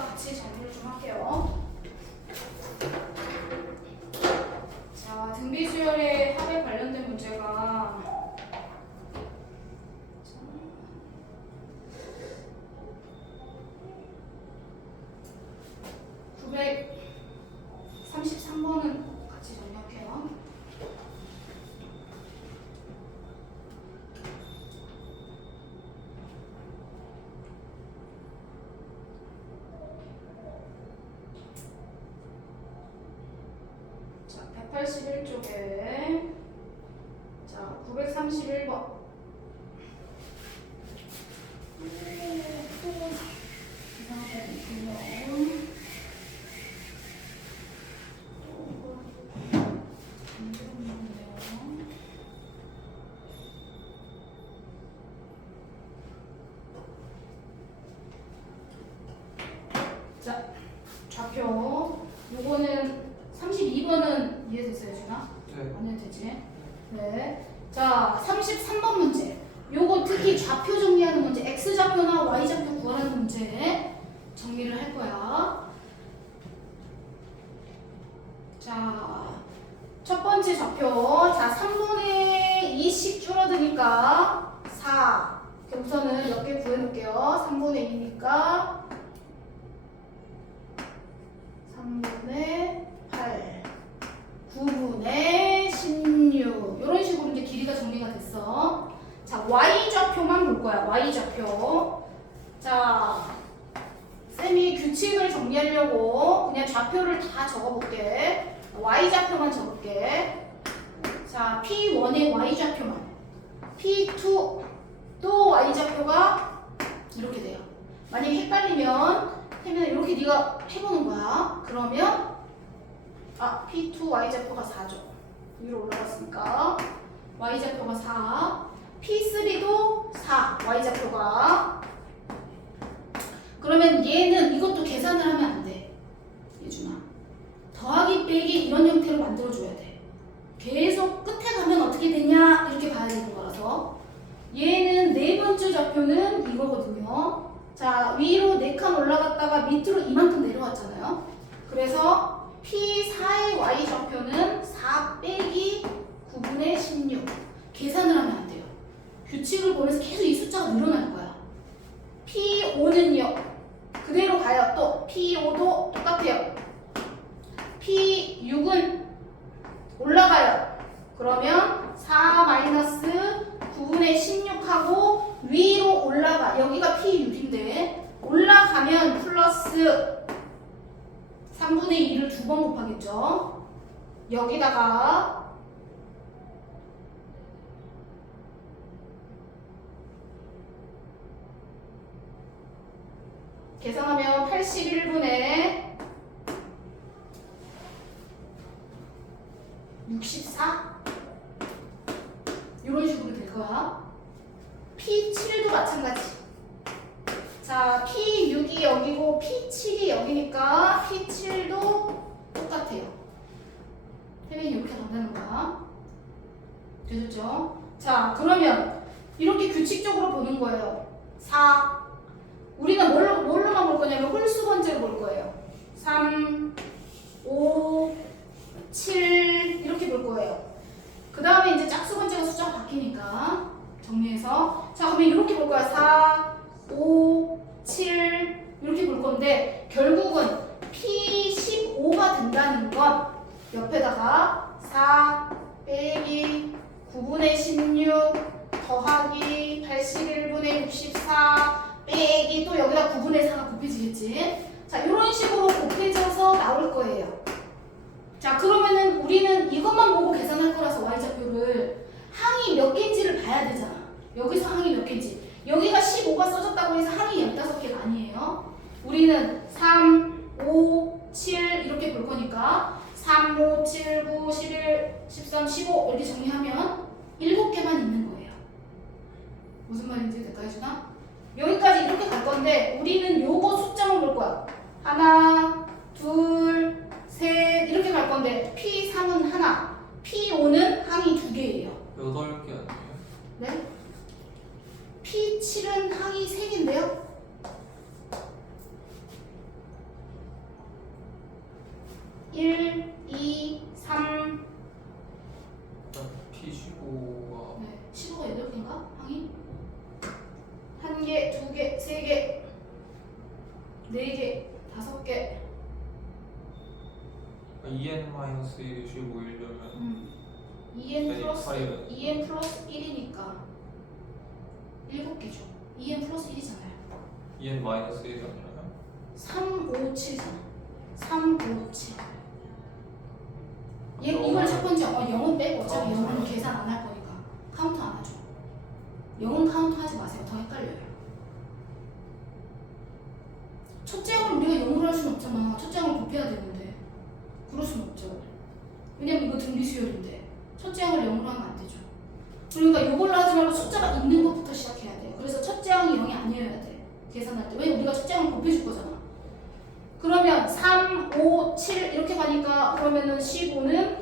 문제랑 같이 정리를 좀 할게요. 자, 등비수열의 합에 관련된 문제가 933번은 같이 정리할게요. 자, 181쪽에 자, 931번. 자, 좌표. 요거는 32번은 이해됐어요, 준아? 네. 안 해도 되지? 네. 자, 33번 문제. 요거 특히 좌표 정리하는 문제, X좌표나 Y좌표 구하는 문제 정리를 할 거야. 자, 첫 번째 좌표. 자, 3분의 2씩 줄어드니까 4. 우선은 몇 개 구해놓을게요. 3분의 2니까 3분의 8, 9분의 16. 이런 식으로 이제 길이가 정리가 됐어. 자, Y좌표만 볼 거야. Y좌표. 자, 쌤이 규칙을 정리하려고 그냥 좌표를 다 적어볼게. Y좌표만 적을게. 자, P1의 Y좌표만. P2 또 Y좌표가 이렇게 돼요. 만약에 헷갈리면 이렇게 네가 해보는 거야. 그러면 P2 Y좌표가 4죠. 위로 올라갔으니까 Y좌표가 4. P3도 4 Y좌표가. 그러면 얘는 이것도 계산을 하면 안 돼. 예준아. 더하기 빼기 이런 형태로 만들어줘야 돼. 계속 끝에 가면 어떻게 되냐 이렇게 봐야 되는 거라서. 얘는 네 번째 좌표는 이거거든요. 자, 위로 4칸 올라갔다가 밑으로 이만큼 내려왔잖아요. 그래서 P4의 Y좌표는 4 빼기 9분의 16. 계산을 하면 안 돼요. 규칙을 보면서 계속 이 숫자가 늘어날 거야. P5는요. 그대로 가요. 또 P5도 똑같아요. P6은 올라가요. 그러면 4 마이너스 9분의 16하고 위로 올라가. 여기가 P6인데 올라가면 플러스 3분의 2를 2번 곱하겠죠. 여기다가 계산하면 81분의 64 이런 식으로 될 거야. P7도 마찬가지. 자, P6이 여기고 P7이 여기니까 P7도 똑같아요. 태민이 이렇게 간다는 거야. 되셨죠? 자, 그러면 이렇게 규칙적으로 보는 거예요. 4. 우리는 뭘로만 볼 거냐면 홀수 번째로 볼 거예요. 3, 5, 7 이렇게 볼 거예요. 그 다음에 이제 짝수 번째가 숫자가 바뀌니까 정리해서 자, 그러면 이렇게 볼 거야. 4, 5, 7 이렇게 볼 건데 결국은 P15가 된다는 건 옆에다가 4 빼기 9분의 16 더하기 81분의 64 빼기 또 여기다 9분의 4가 곱해지겠지. 자, 이런 식으로 곱해져서 나올 거예요. 자, 그러면은 우리는 이것만 보고 계산할 거라서 Y좌표를 항이 몇 개인지를 봐야 되잖아. 여기서 항이 몇 개인지. 여기가 15가 써졌다고 해서 항이 15개가 아니에요. 우리는 3, 5, 7 이렇게 볼 거니까 3, 5, 7, 9, 11, 13, 15 이렇게 정리하면 7개만 있는 거예요. 무슨 말인지 될까 해주나? 여기까지 이렇게 갈 건데 우리는 요거 숫자만 볼 거야. 하나, 둘, 셋 이렇게 갈 건데 P3은 하나, P5는 항이 2개예요. 8개 아니에요? 네? P7은 항이 3개인데요? 개, 2개, 3개, 4개, 5개. 2n-1이 쉬고 1이면 2n 플러스 1이니까 7개죠. 2n 플러스 1이잖아요. 2n-1이 아니라요? 3, 5, 7이잖아. 3, 5, 7. 이걸 첫 번째 0은 빼고 어차피 0은 계산 안 할 거니까 카운트 안 하죠. 0은 카운트 하지 마세요. 더 헷갈려요. 첫째 항을 우리가 0으로 할 수는 없잖아. 첫째 항을 곱해야 되는데 그럴 수는 없죠. 왜냐면 이거 등비수열인데 첫째 항을 0으로 하면 안 되죠. 그러니까 이걸로 하지 말고 숫자가 있는 것부터 시작해야 돼. 그래서 첫째 항이 0이 아니어야 돼. 계산할 때. 왜? 우리가 첫째 항을 곱해줄 거잖아. 그러면 3, 5, 7 이렇게 가니까 그러면은 15는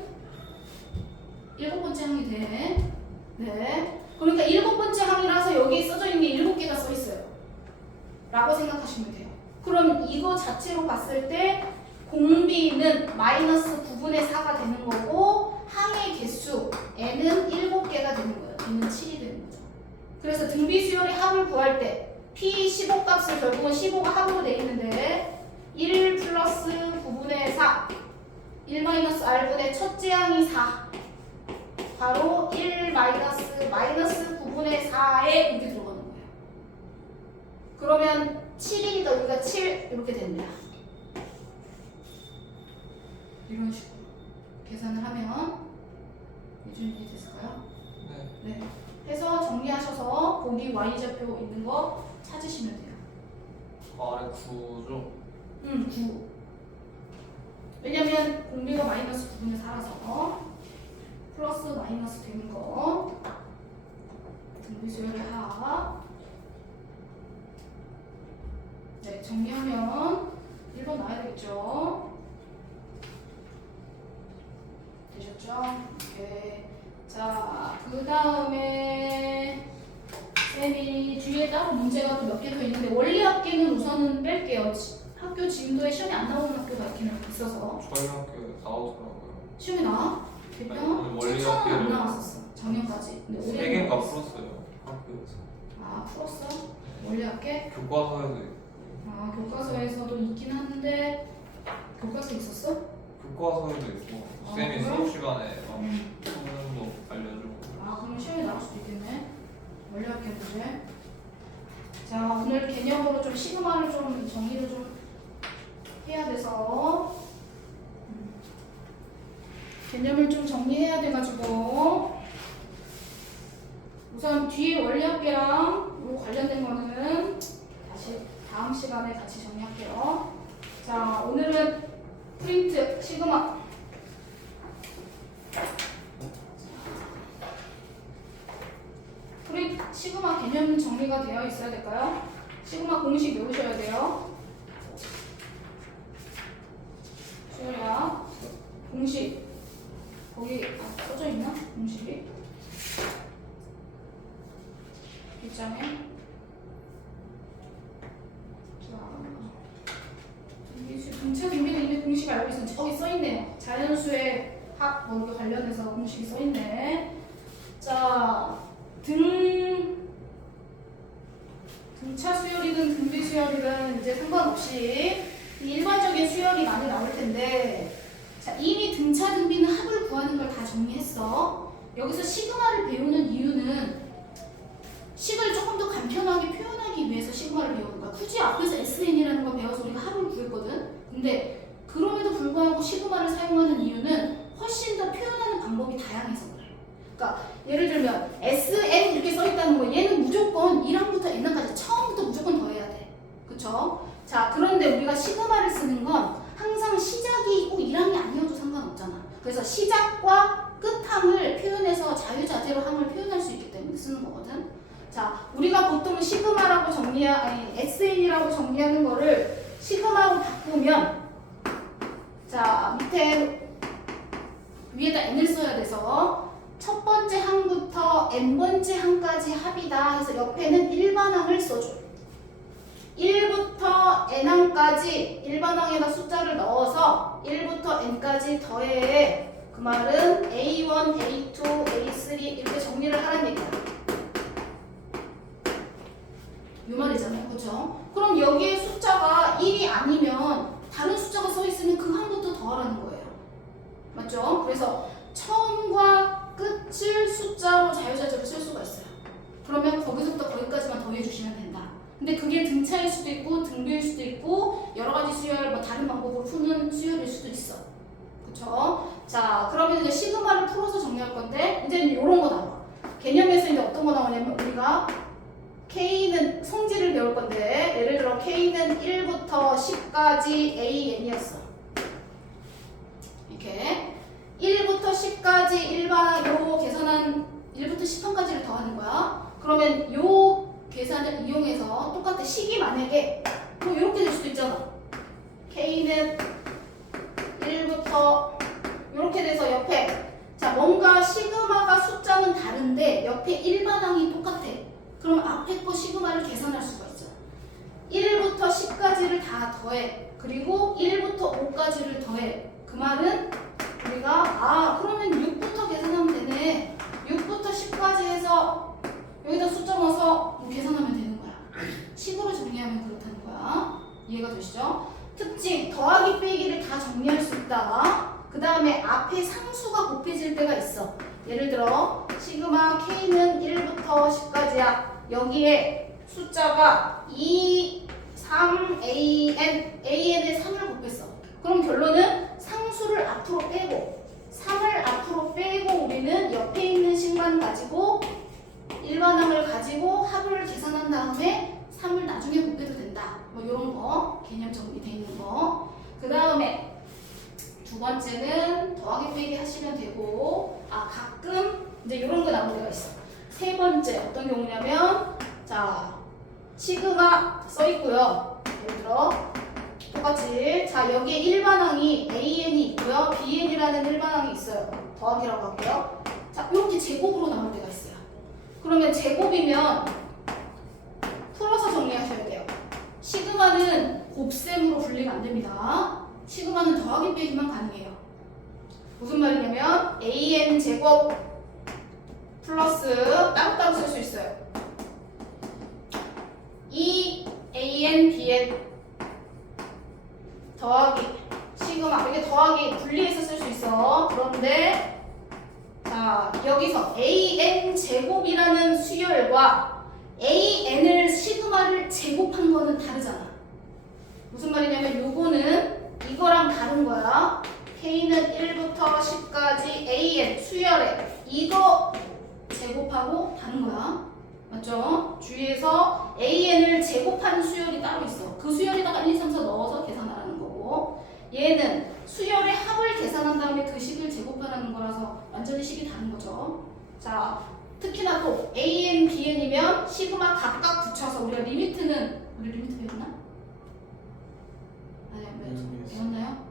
7번째 항이 돼. 네. 그러니까 7번째 항이라서 여기 써져 있는 게 7개가 써 있어요. 라고 생각하시면 돼요. 그럼 이거 자체로 봤을 때 공비는 마이너스 9분의 4가 되는 거고 항의 개수 n은 7개가 되는 거예요. n은 7이 되는 거죠. 그래서 등비수열의 합을 구할 때 P15 값을 결국은 15가 합으로 돼 있는데 1 플러스 9분의 4 1 마이너스 r분의 첫째 항이 4 바로 1 마이너스 9분의 4에 이렇게 들어가는 거예요. 그러면 7이니까 여기가 7 이렇게 됩니다. 이런 식으로 계산을 하면 이해됐을까요? 네. 네. 해서 정리하셔서 보기 y좌표 있는 거 찾으시면 돼요. 아래 9죠? 9. 왜냐면 공비가 마이너스 9분의 4라서 플러스 마이너스 되는 거 등비수열의 합. 네, 정리하면 1번 나와야 되겠죠? 되셨죠? 네. 자, 그 다음에 쌤이 뒤에 따로 문제가 또 몇 개 더 있는데 원리학계는 우선은 뺄게요. 학교 진도에 시험이 안 나오는 학교가 있기는 있어서. 저희 학교에 나오더라고요. 시험이 나와? 아니, 대평? 원리 7천은 안 학교를 나왔었어. 작년까지. 근데 올해는 3개인가 나왔어. 풀었어요. 학교에서. 아, 풀었어? 원리학계? 교과서에도 있고. 아, 교과서에서도 있긴 한데 교과서 있었어? 교과서에도 있고 아, 쌤이 그래? 수업 시간에 막 응. 수능도 알려주고. 아, 그럼 시험이 나올 수도 있겠네. 원리학계 문제. 자, 오늘 개념으로 좀 시그마를 좀 정리를 좀 해야 돼서 개념을 좀 정리해야 돼가지고 우선 뒤에 원리학계랑 요 관련된 거는 다시 다음 시간에 같이 정리할게요. 자, 오늘은 프린트 시그마. 프린트 시그마 개념 정리가 되어 있어야 될까요? 시그마 공식 외우셔야 돼요. 수열야 공식 거기 써져 있나? 공식이 뒷장에. 등차 등비는 이미 공식 알고 있었는데 저기 써있네요. 자연수의 합 거기 관련해서 공식이 써있네. 자, 등차 수열이든 등비 수열이든 이제 상관없이 일반적인 수열이 많이 나올 텐데, 자, 이미 등차 등비는 합을 구하는 걸 다 정리했어. 여기서 시그마를 배우는 이유는 식을 조금 더 간편하게 표현하기 위해서 시그마를 배우는 거야. 굳이 앞에서 SN이라는 걸 배워서 우리가 합을 구했거든. 근데 그럼에도 불구하고 시그마를 사용하는 이유는 훨씬 더 표현하는 방법이 다양해서 그래. 그러니까 예를 들면 SN 이렇게 써있다는 거, 얘는 무조건 1항부터 n항까지 처음부터 무조건 더해야 돼. 그쵸? 자, 그런데 우리가 시그마를 쓰는 건 항상 시작이 꼭 1항이 아니어도 상관없잖아. 그래서 시작과 끝항을 표현해서 자유자재로 항을 표현할 수 있기 때문에 쓰는 거거든. 자, 우리가 보통 시그마라고 SN이라고 정리하는 거를 시그마로 바꾸면, 자, 밑에 위에다 n을 써야 돼서 첫 번째 항부터 n번째 항까지 합이다 해서 옆에는 일반항을 써줘. 1부터 n항까지 일반항에다 숫자를 넣어서 1부터 n까지 더해. 그 말은 A1, A2, A3 이렇게 정리를 하라는 얘기야. 이 말이잖아요. 그렇죠? 그럼 여기에 숫자가 1이 아니면 다른 숫자가 써 있으면 그 한부터 더하라는 거예요. 맞죠? 그래서 처음과 끝을 숫자로 자유자재로 쓸 수가 있어요. 그러면 거기서부터 거기까지만 더해주시면 된다. 근데 그게 등차일 수도 있고 등비일 수도 있고 여러 가지 수열 뭐 다른 방법으로 푸는 수열일 수도 있어. 그쵸? 자, 그러면 이제 시그마를 풀어서 정리할 건데 이제 이런 거 나와. 개념에서 이제 어떤 거 나오냐면 우리가 K는 성질을 배울 건데 예를 들어 K는 1부터 10까지 AN이었어. 이렇게 1부터 10까지 일반 요 계산한 1부터 10번까지를 더하는 거야. 그러면 요 계산을 이용해서 똑같아. 식이 만약에 뭐 이렇게 될 수도 있잖아. K는 1부터 이렇게 돼서 옆에 자 뭔가 시그마가 숫자는 다른데 옆에 일반항이 똑같아. 그럼 앞에 거 시그마를 계산할 수가 있어. 1부터 10까지를 다 더해. 그리고 1부터 5까지를 더해. 그 말은 우리가 그러면 6부터 계산하면 되네. 6부터 10까지 해서 여기다 숫자 넣어서 뭐 계산하면 되는 거야. 식으로 정리하면 그렇다는 거야. 이해가 되시죠? 특징, 더하기 빼기를 다 정리할 수 있다. 그 다음에 앞에 상수가 곱해질 때가 있어. 예를 들어 시그마 K는 1부터 10까지야. 여기에 숫자가 2, 3, AN에 3을 곱했어. 그럼 결론은 상수를 앞으로 빼고 3을 앞으로 빼고 우리는 옆에 있는 식만 가지고 일반항을 가지고 합을 계산한 다음에 3을 나중에 곱해도 된다. 뭐 이런 거 개념 정리돼 있는 거. 그 다음에 두 번째는 더하기 빼기 하시면 되고 가끔 이제 이런 거 나온 데가 있어. 세 번째 어떤 경우냐면 자 시그마 써 있고요. 예를 들어 똑같이 자 여기에 일반항이 AN이 있고요. BN이라는 일반항이 있어요. 더하기라고 할게요. 자 이렇게 제곱으로 나올 때가 있어요. 그러면 제곱이면 풀어서 정리하셔야 돼요. 시그마는 곱셈으로 분리가 안 됩니다. 시그마는 더하기 빼기만 가능해요. 무슨 말이냐면 AN 제곱 플러스 따로따로 쓸 수 있어요. 2AN BN 더하기 시그마 이게 더하기 분리해서 쓸 수 있어. 그런데 자 여기서 AN 제곱이라는 수열과 AN을 시그마를 제곱한 거는 다르잖아. 무슨 말이냐면 요거는 이거랑 다른 거야. K는 1부터 10까지 AN 수열에 이거 제곱하고 다른 거야. 맞죠? 주위에서 AN을 제곱하는 수열이 따로 있어. 그 수열에다가 1, 2, 3, 4 넣어서 계산하라는 거고 얘는 수열의 합을 계산한 다음에 그 식을 제곱하라는 거라서 완전히 식이 다른 거죠. 자, 특히나 또 AN, BN이면 시그마 각각 붙여서 우리가 리미트는 우리 리미트 배웠나? 아니요, 배웠나요?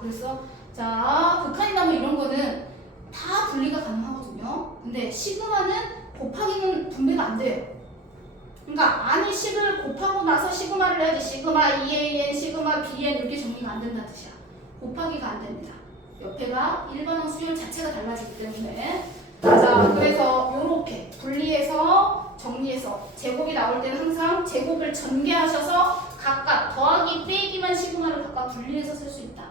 그래서 자, 극한이나 뭐 이런 거는 다 분리가 가능하거든요. 근데 시그마는 곱하기는 분배가 안 돼요. 그러니까 아니 식을 곱하고 나서 시그마를 해야지. 시그마 EAN, 시그마 BN 이렇게 정리가 안 된다는 뜻이야. 곱하기가 안 됩니다. 옆에가 일반항 수열 자체가 달라지기 때문에. 자, 그래서 이렇게 분리해서 정리해서 제곱이 나올 때는 항상 제곱을 전개하셔서 각각 더하기 빼기만 시그마를 각각 분리해서 쓸 수 있다.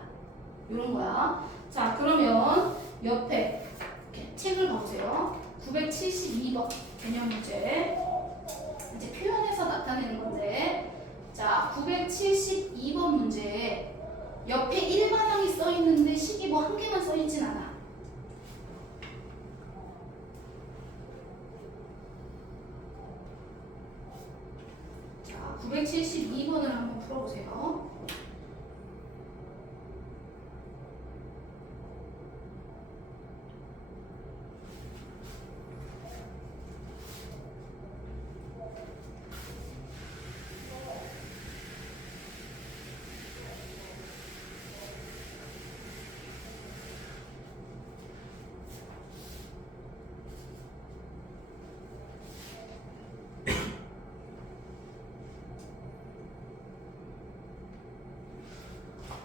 이런 거야. 자, 그러면 옆에 이렇게 책을 봐보세요. 972번 개념 문제. 이제 표현해서 나타내는 건데, 자, 972번 문제 옆에 일반항이 써 있는데 식이 뭐 한 개만 써 있진 않아. 자, 972번을 한번 풀어보세요.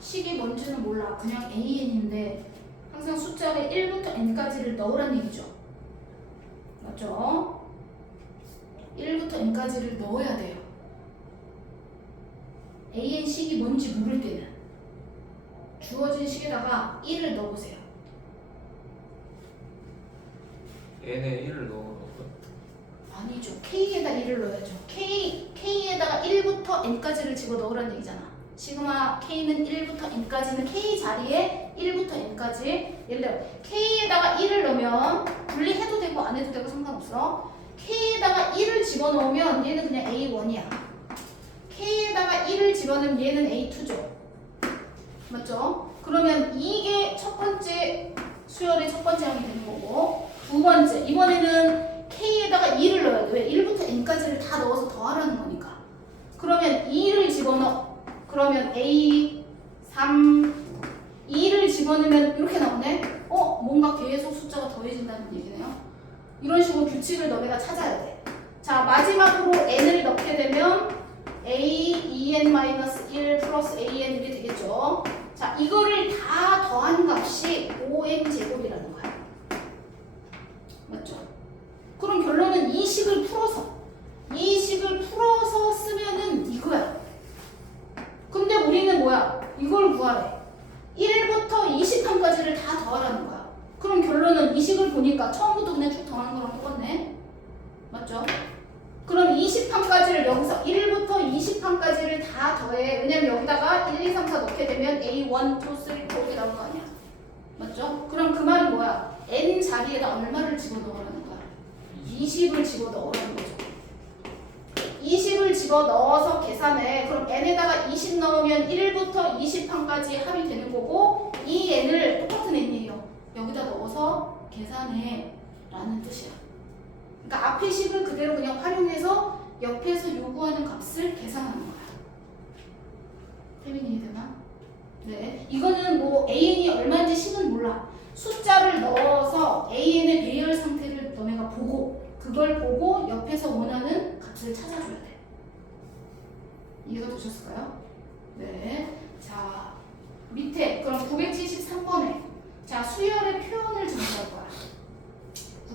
식이 뭔지는 몰라. 그냥 AN인데 항상 숫자를 1부터 n까지를 넣으란 얘기죠. 맞죠? 1부터 n까지를 넣어야 돼요. AN 식이 뭔지 모를 때는 주어진 식에다가 1을 넣어보세요. n에 1을 넣으라고요? 아니죠. K에다 1을 넣어야죠. K에다가 1부터 N까지를 집어넣으라는 얘기잖아. 시그마 K는 1부터 N까지는 K 자리에 1부터 N까지. 예를 들어 K에다가 1을 넣으면 분리해도 되고 안 해도 되고 상관없어. K에다가 1을 집어넣으면 얘는 그냥 A1이야. K에다가 1을 집어넣으면 얘는 A2죠. 맞죠? 그러면 이게 첫 번째 수열의 첫 번째 항이 되는 거고, 두 번째 이번에는 K에다가 2를 넣어야 돼. 왜? 1부터 N까지를 다 넣어서 더하라는 거니까. 그러면 2를 집어넣어. 그러면 A, 3, 2를 집어넣으면 이렇게 나오네? 뭔가 계속 숫자가 더해진다는 얘기네요. 이런 식으로 규칙을 너네가 찾아야 돼. 자, 마지막으로 N을 넣게 되면 A, 2N-1 플러스 AN 이렇게 되겠죠. 자, 이거를 다 더한 값이 5N 제곱이라는 거야. 맞죠? 그럼 결론은 이 식을 풀어서 쓰면은 이거야. 근데 우리는 뭐야? 이걸 구하래. 1부터 20판까지를 다 더하라는 거야. 그럼 결론은 이 식을 보니까 처음부터 그냥 쭉 더하는 거랑 똑같네. 맞죠? 그럼 20판까지를 여기서 1부터 20판까지를 다 더해. 왜냐면 여기다가 1, 2, 3, 4 넣게 되면 A, 1, 2, 3, 4 이렇게 나오는 거 아니야. 맞죠? 그럼 그 말은 뭐야? N 자리에다 얼마를 집어넣으라는 거야? 20을 집어넣으라는 거죠. 20을 집어넣어서 계산해. 그럼 N에다가 20 넣으면 1부터 20판까지 합이 되는 거고, 이 N을 똑같은 N이에요. 여기다 넣어서 계산해 라는 뜻이야. 그러니까 앞의 식을 그대로 그냥 활용해서 옆에서 요구하는 값을 계산하는 거야. 태민이 되나? 네. 이거는 뭐 AN이 얼마인지 식은 몰라. 숫자를 넣어서 AN의 배열 상태를 너네가 보고, 그걸 보고 옆에서 원하는 값을 찾아줘야 돼. 이해가 되셨을까요? 네. 자, 밑에 그럼 973번에 자, 수열의 표현을 정리할 거야.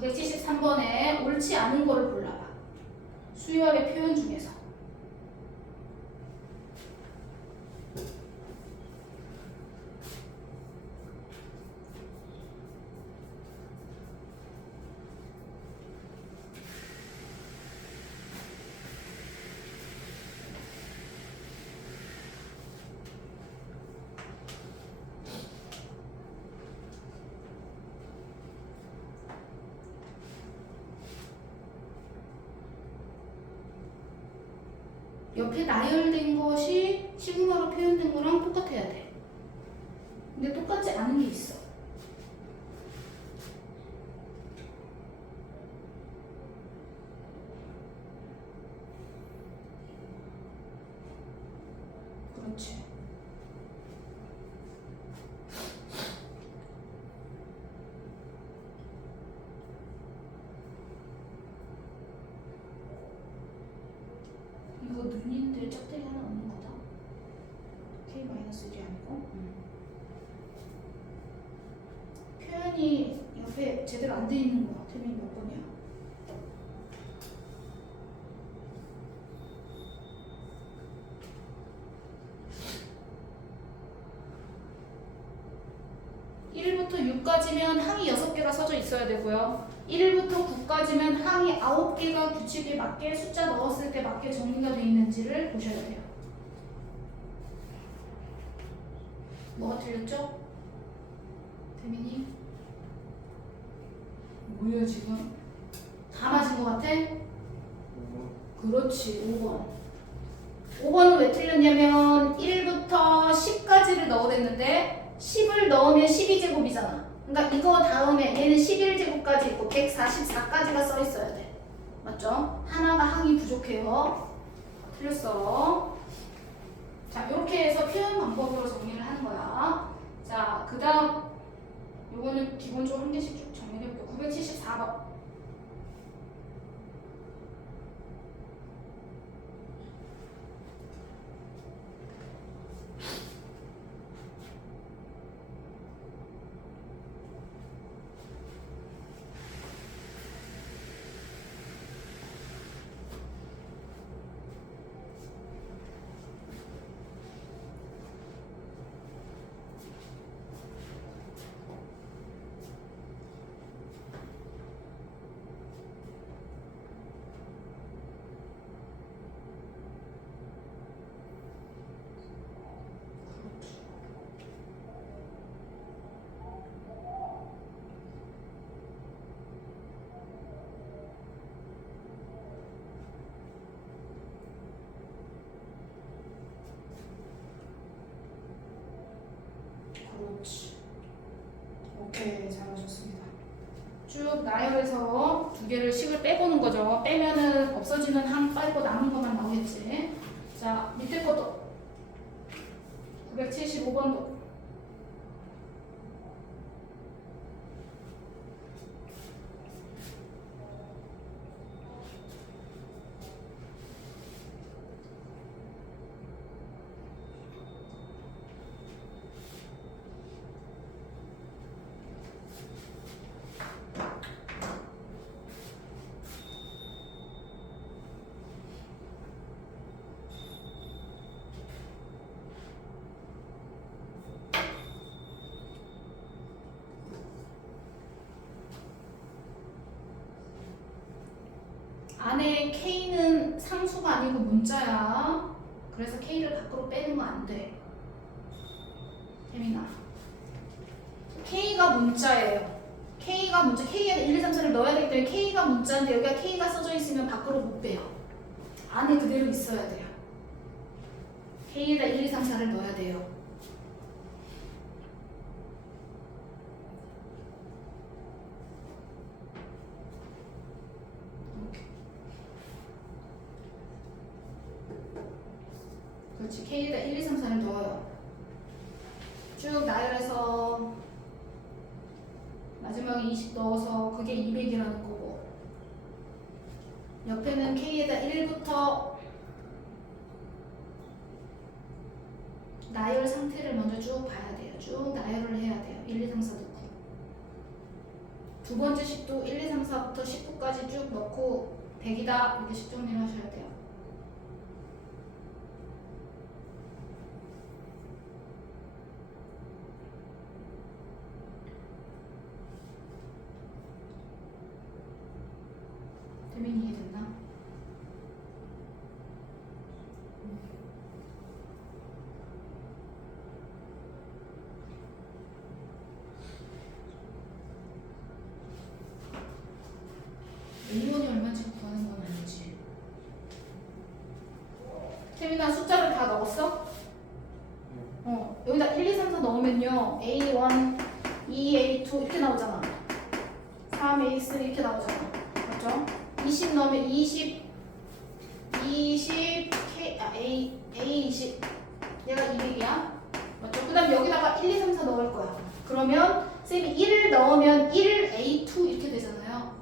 973번에 옳지 않은 거를 골라봐. 수열의 표현 중에서. 옆에 나열된 것이 시그마로 표현된 거랑 똑같아야 돼. 근데 똑같지 않은 게 있어. 그렇지. 이거 눈인데 짝대기 하나 없는 거다. K-1이 아니고. 표현이 옆에 제대로 안 돼 있는 거야. 태민이 몇 번이야? (1부터 6까지면) 항이 6개가 써져 있어야 되고요. 1부터 9까지면 항이 9개가 규칙에 맞게 숫자 넣었을 때 맞게 정리가 되어 있는지를 보셔야 돼요. 뭐가 틀렸죠? 태민이? 뭐야 지금? 다 맞은 것 같아? 그렇지. 5번. 5번은 왜 틀렸냐면 1부터 10까지를 넣어댔는데 10을 넣으면 12제곱이잖아. 그러니까 이거 다음에 얘는 11제곱까지 있고 144까지가 써 있어야 돼. 맞죠? 하나가 항이 부족해요. 틀렸어. 자, 이렇게 해서 표현 방법으로 정리를 하는 거야. 자, 그 다음 요거는 기본적으로 한 개씩 쭉 정리해볼게요. 974번. 그렇지. 오케이, 잘하셨습니다. 쭉 나열해서 두 개를 식을 빼보는 거죠. 빼면은 없어지는 항 빼고 남은 것만 나오겠지. 자, 밑에 것도 975번도 안에 K는 상수가 아니고 문자야. 그래서 K를 밖으로 빼는 거 안 돼. 태민아. K가 문자예요. K가 문자, K에 1, 2, 3, 4를 넣어야 되기 때문에 K가 문자인데 여기가 K가 써져 있으면 밖으로 못 빼요. 안에 그대로 있어야 돼요. K에다 1, 2, 3, 4를 넣어야 돼요. 그렇지. K에다 1, 2, 3, 4를 넣어요. 쭉 나열해서 마지막에 20 넣어서 그게 200이라는 거고 옆에는 K에다 1부터 나열 상태를 먼저 쭉 봐야 돼요. 쭉 나열을 해야 돼요. 1, 2, 3, 4 넣고 두 번째 식도 1, 2, 3, 4부터 19까지 쭉 넣고 100이다 이렇게 식 정리를 하셔야 돼요. 태민이 이해됐나? A1이 얼마인지 구하는 건 아니지. 태민아 숫자를 다 넣었어? 여기다 1, 2, 3, 4 넣으면요 A1, 2, A2 이렇게 나오잖아. 3, A3 이렇게 나오잖아. 맞죠? 20 넣으면 20, A20 얘가 200이야. 맞죠? 그 다음 여기다가 1, 2, 3, 4 넣을 거야. 그러면 쌤이 1을 넣으면 1, A2 이렇게 되잖아요.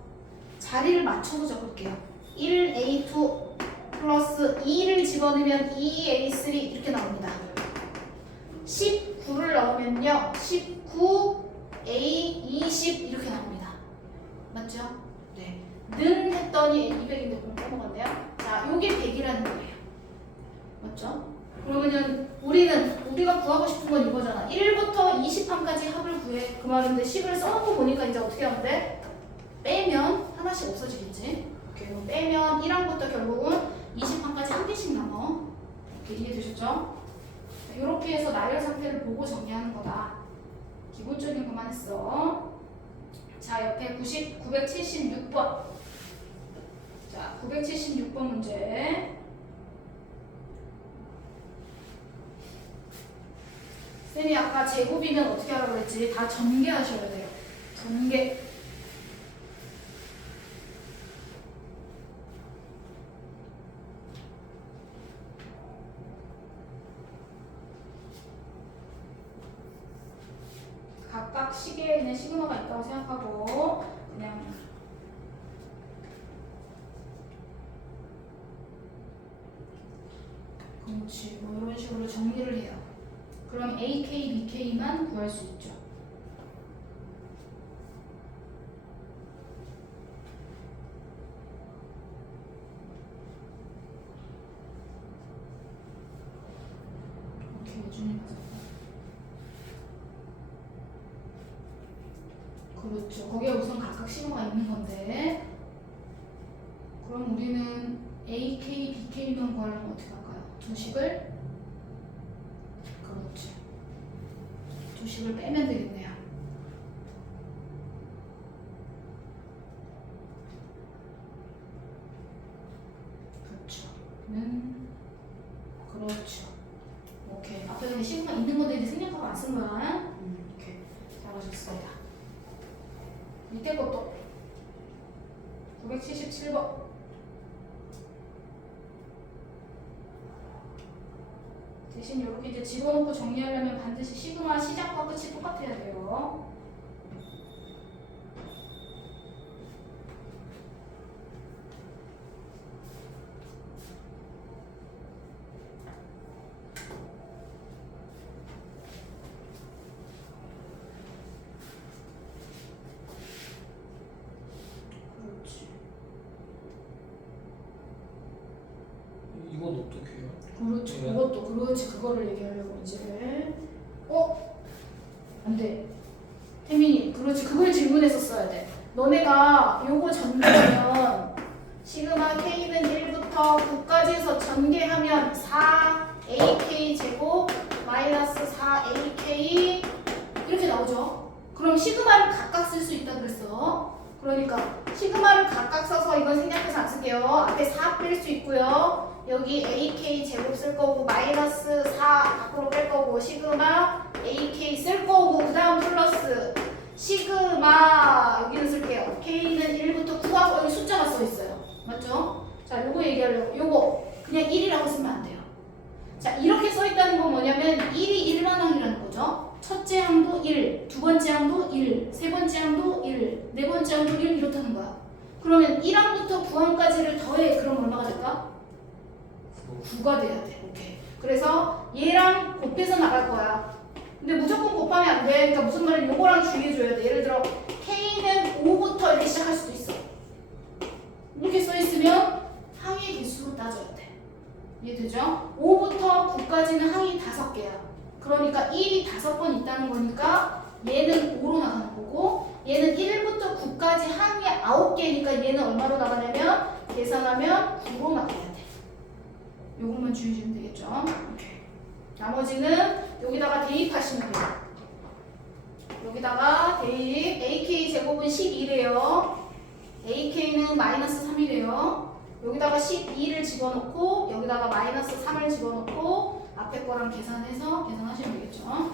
자리를 맞춰서 적을게요. 1, A2 플러스 2를 집어넣으면 2A3 이렇게 나옵니다. 19를 넣으면요 19, A20 이렇게 나옵니다. 맞죠? 네. 는 했더니 200인데 그럼 빼먹었네요. 자, 요게 100이라는 거예요. 맞죠? 그러면은 우리가 구하고 싶은 건 이거잖아. 1부터 20판까지 합을 구해. 그 말인데 식을 써놓은 거 보니까 이제 어떻게 하면 돼? 빼면 하나씩 없어지겠지. 오케이, 그럼 빼면 1항부터 결국은 20판까지 한 개씩 남아. 이렇게 이해되셨죠? 이렇게 해서 나열 상태를 보고 정리하는 거다. 기본적인 것만 했어. 자, 옆에 976번. 자, 976번 문제. 쌤이 아까 제곱이면 어떻게 하라고 그랬지? 다 전개하셔야 돼요. 전개. 각각 시계에 그냥 시그마가 있다고 생각하고 그냥 그렇지 뭐 이런 식으로 정리를 해요. 그럼 AK, BK만 구할 수 있죠. 오케이, 예준이 맞았다. 그렇죠. 거기에 우선 각각 신호가 있는 건데 그럼 우리는 AK, BK만 구하려면 어떻게 할까요? 두 식을 그렇죠. 두 식을 빼면 되겠네요. 그렇죠. 그렇죠. 오케이. 앞에 그냥 시그마 있는 건데 이제 생략하고 안 쓴 거야. 나와줬습니다. 밑에 것도 977번. 대신 이렇게 이제 집어넣고 정리하려면 반드시 시그마 시작과 끝이 똑같아야 돼요. 그렇지. 이건 어떻게 해요? 그렇지. 네. 그것도 그렇지. 그거를 얘기하려고 이제. 안 돼. 태민이, 그렇지. 그걸 질문했었어야 돼. 너네가 요거 전개하면 시그마 K는 1부터 9까지 해서 전개하면 4AK 제곱 마이너스 4AK 이렇게 나오죠. 그럼 시그마를 각각 쓸 수 있다 그랬어. 그러니까 시그마를 각각 써서 이건 생략해서 안 쓸게요. 앞에 4 뺄 수 있고요. 여기 AK 제곱 쓸 거고 마이너스 4 밖으로 뺄 거고 시그마 AK 쓸 거고 그 다음 플러스 시그마 여기는 쓸게요. K는 1부터 9하고 여기 숫자가 써 있어요. 맞죠? 자, 요거 얘기하려고 요거 그냥 1이라고 쓰면 안 돼요. 자, 이렇게 써 있다는 건 뭐냐면 1이 1만 원이라는 거죠. 첫째 항도 1, 두 번째 항도 1, 세 번째 항도 1, 네 번째 항도 1 이렇다는 거야. 그러면 1항부터 9항까지를 더해. 그럼 얼마가 될까? 9가 돼야 돼. 오케이. 그래서 얘랑 곱해서 나갈 거야. 근데 무조건 곱하면 안 돼. 그러니까 무슨 말이야? 요거랑 주의해줘야 돼. 예를 들어 K는 5부터 이렇게 시작할 수도 있어. 이렇게 써 있으면 항의 개수로 따져야 돼. 이해되죠? 5부터 9까지는 항이 5개야. 그러니까 1이 5번 있다는 거니까 얘는 5로 나가는 거고 얘는 1부터 9까지 항이 9개니까 얘는 얼마로 나가냐면 계산하면 9로 나가야 돼. 요것만 주의해주면 되겠죠? 오케이. 나머지는 여기다가 대입하시면 돼요. 여기다가 대입 AK 제곱은 12래요. AK는 마이너스 3이래요. 여기다가 12를 집어넣고 여기다가 마이너스 3을 집어넣고 앞에 거랑 계산해서 계산하시면 되겠죠?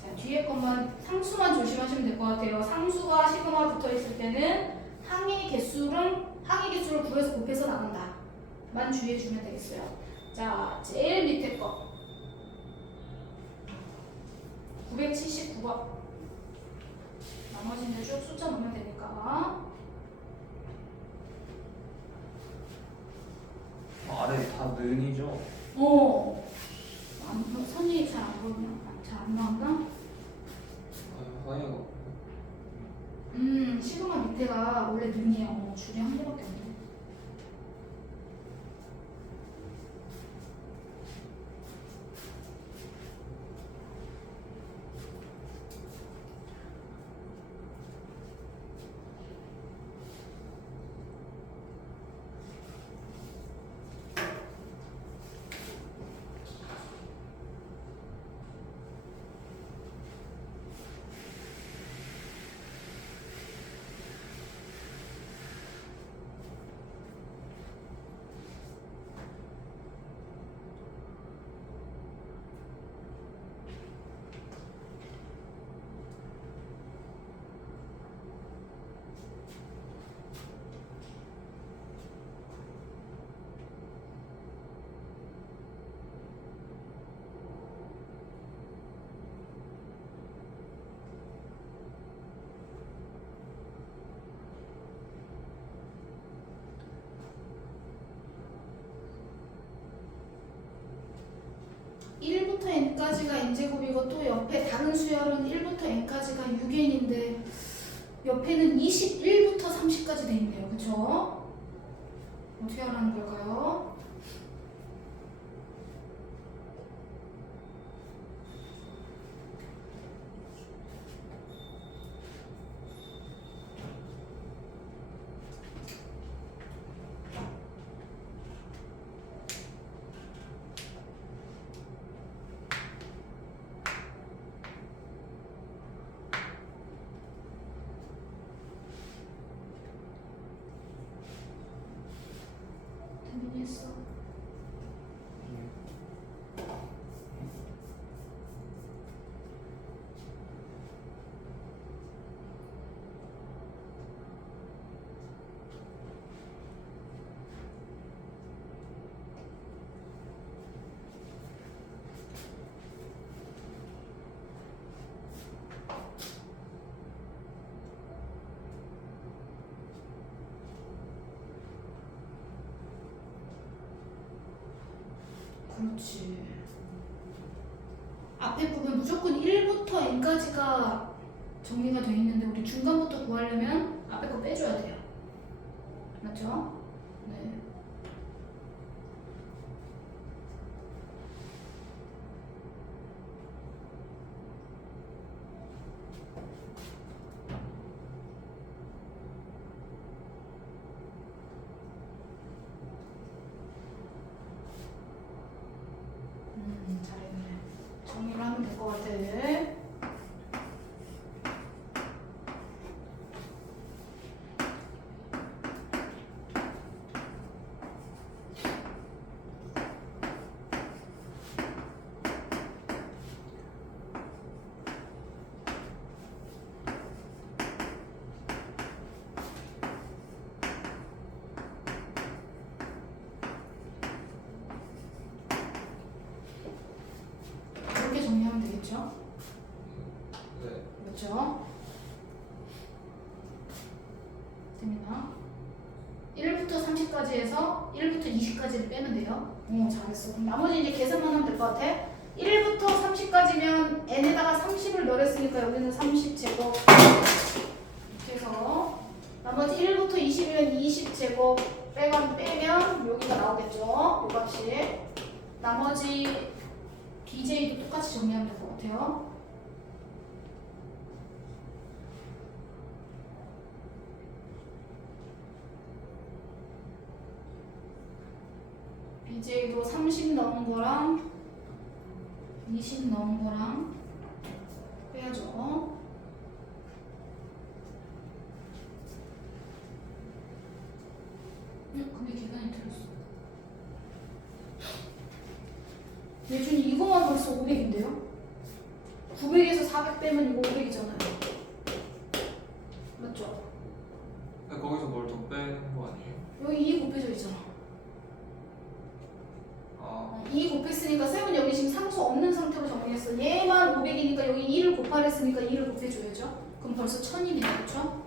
자, 뒤에 것만 상수만 조심하시면 될 것 같아요. 상수가 시그마 붙어 있을 때는 항의 개수를 구해서 곱해서 나간다. 만 주의해 주면 되겠어요. 자, 제일 밑에 거 979번. 나머지는 쭉 숫자 넣으면 되니까. 아래 다 는이죠? 선이 잘 안 보이나? 잘 안 나왔나? 하얘가 시그마 밑에가 원래 능이에요. 줄이 한 개밖에 없네. n까지가 n제곱이고 또 옆에 다른 수열은 1부터 n까지가 6n인데 옆에는 21부터 30까지 돼 있네요. 그쵸? 어떻게 하라는 걸까요? 했어. 그렇지. 앞에 부분 무조건 1부터 n까지가 정리가 돼 있는데 우리 중간부터 구하려면 앞에 거 빼줘야 돼요. 맞죠? 네. 잘했네. 정리를 하면 될 것 같아. 이렇게 정리하면 되겠죠? 네. 그렇죠? 됩니다. 1부터 30까지 해서 1부터 20까지를 빼면 돼요. 오, 잘했어. 그럼 나머지 이제 계산만 하면 될 것 같아. 1부터 30까지면 n에다가 30을 넣었으니까 여기는 30제곱 이렇게 해서 나머지 1부터 20이면 20제곱 빼면 여기가 나오겠죠? 요 값이. 나머지 BJ도 똑같이 정리하면 될 것 같아요. BJ도 30 넣은 거랑 20 넣은 거랑 빼야죠. 근데 계산이 틀렸어. 예준이 이거만 벌써 500인데요? 900에서 400 빼면 이거 500이잖아요. 맞죠? 근데 거기서 뭘 더 빼는 거 아니에요? 여기 2 곱해져 있잖아. 아, 2 곱했으니까 쌤은 여기 지금 상수 없는 상태로 정리했어. 얘만 500이니까 여기 2를 곱하랬으니까 2를 곱해줘야죠. 그럼 벌써 1000이네요. 그쵸?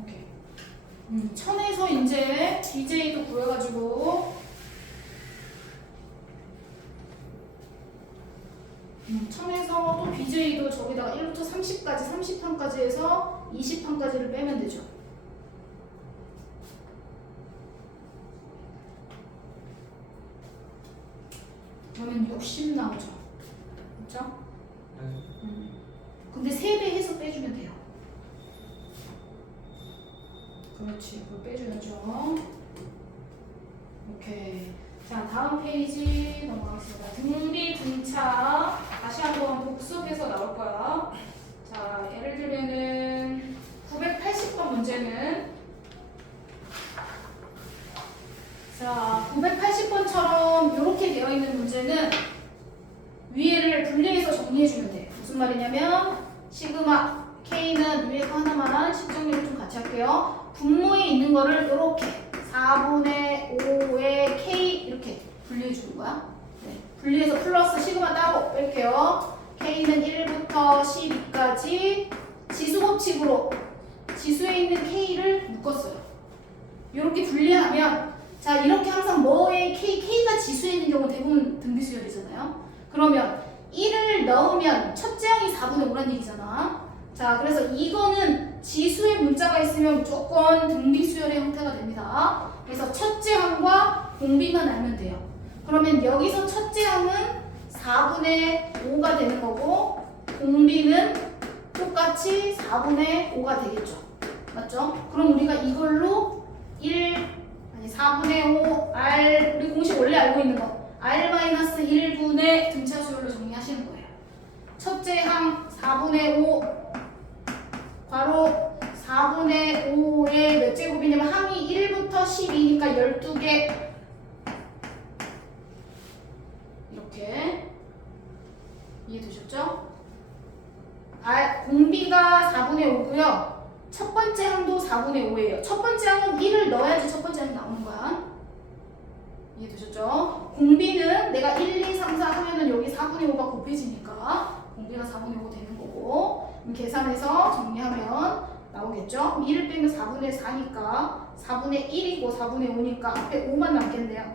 오케이. 1000에서 이제 BJ도 구해가지고 1000에서 또 BJ도 저기다가 1부터 30까지 30판까지 해서 20판까지를 빼면 되죠. 그러면 60 나오죠. 그렇죠? 네. 근데 3배 해서 빼주면 돼요. 그렇지. 그걸 빼줘야죠. 오케이. 자, 다음 페이지 넘어가겠습니다. 등비, 등차. 다시 한번 복습해서 나올 거야. 자, 예를 들면은 980번 문제는 자, 980번처럼 이렇게 되어 있는 문제는 위에를 분리해서 정리해주면 돼. 무슨 말이냐면 시그마 K는 위에서 하나만 식정리를 좀 같이 할게요. 분모에 있는 거를 이렇게 4분의 5의 K 이렇게 분리해주는 거야. 네. 분리해서 플러스 시그마 따로 뺄게요. K는 1부터 12까지 지수 법칙으로 지수에 있는 K를 묶었어요. 이렇게 분리하면 자, 이렇게 항상 뭐에 K가 지수에 있는 경우 대부분 등비수열이잖아요. 그러면 1을 넣으면 첫째 항이 4분의 5란 얘기잖아. 자, 그래서 이거는 지수에 문자가 있으면 무조건 등비수열의 형태가 됩니다. 그래서 첫째 항과 공비만 알면 돼요. 그러면 여기서 첫째 항은 4분의 5가 되는 거고 공비는 똑같이 4분의 5가 되겠죠. 맞죠? 그럼 우리가 이걸로 4분의 5 R 우리 공식 원래 알고 있는 거 R-1분의 등차 수열로 정리하시는 거예요. 첫째 항 4분의 5 괄호 4분의 5의 몇 제곱이냐면 항이 1부터 12니까 12개 이렇게 이해되셨죠? 공비가 4분의 5고요. 첫 번째 항도 4분의 5예요. 첫 번째 항은 1을 넣어야지 첫 번째 항이 나오는 거야. 이해되셨죠? 공비는 내가 1, 2, 3, 4 하면은 여기 4분의 5가 곱해지니까 공비가 4분의 5가 되는 거고 계산해서 정리하면 나오겠죠? 2를 빼면 4분의 4니까 4분의 1이고 4분의 5니까 앞에 5만 남겠네요.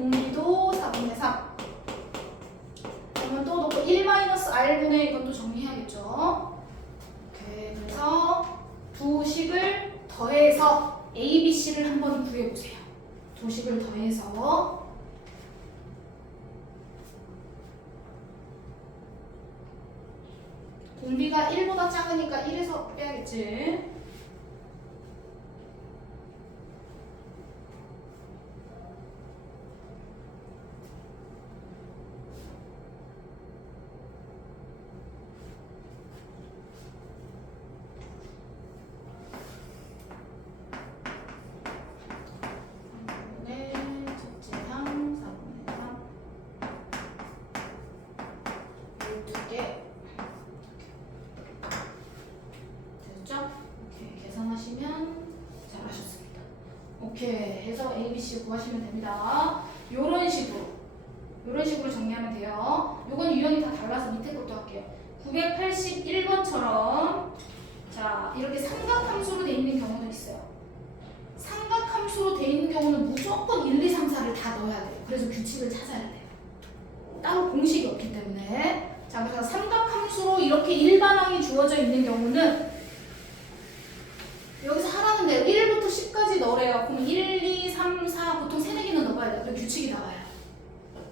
공비도 4분의 3. 그러면 또 놓고 1-r분의 이것도 정리해야겠죠. 오케이. 그래서 두 식을 더해서 A, B, C를 한번 구해보세요. 두 식을 더해서 공비가 1보다 작으니까 1에서 빼야겠지. 이렇게 해서 A, B, C 구하시면 됩니다. 요런 식으로 정리하면 돼요. 요건 유형이 다 달라서 밑에 것도 할게요. 981번처럼 자 이렇게 삼각함수로 돼 있는 경우도 있어요. 삼각함수로 돼 있는 경우는 무조건 1, 2, 3, 4를 다 넣어야 돼요. 그래서 규칙을 찾아야 돼요. 따로 공식이 없기 때문에. 자 그래서 삼각함수로 이렇게 일반항이 주어져 있는 경우는 여기서 하라는 대로 1부터 10까지 넣으래요. 그럼 1, 2, 3, 4 보통 3, 4개는 넣어야 돼요. 그 규칙이 나와요.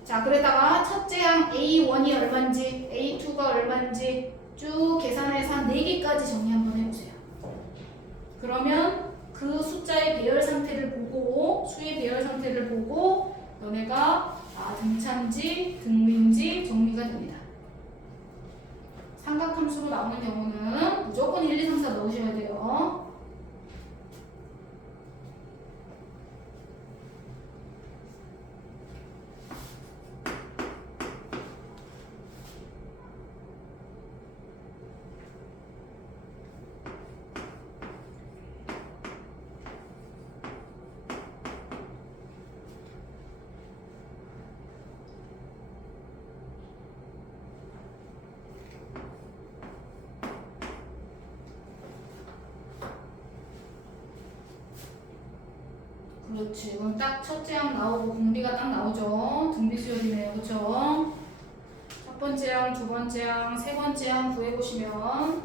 자 그러다가 첫째 항 A1이 얼마인지 A2가 얼마인지 쭉 계산해서 한 4개까지 정리 한번 해보세요. 그러면 그 숫자의 배열 상태를 보고 수의 배열 상태를 보고 너네가 등차인지 등비인지 정리가 됩니다. 삼각함수로 나오는 경우는 무조건 1, 2, 3, 4 넣으셔야 돼요. 그렇지. 그럼 딱 첫째 항 나오고 공비가 딱 나오죠. 등비 수열이네요. 그렇죠? 첫 번째 항, 두 번째 항, 세 번째 항 구해보시면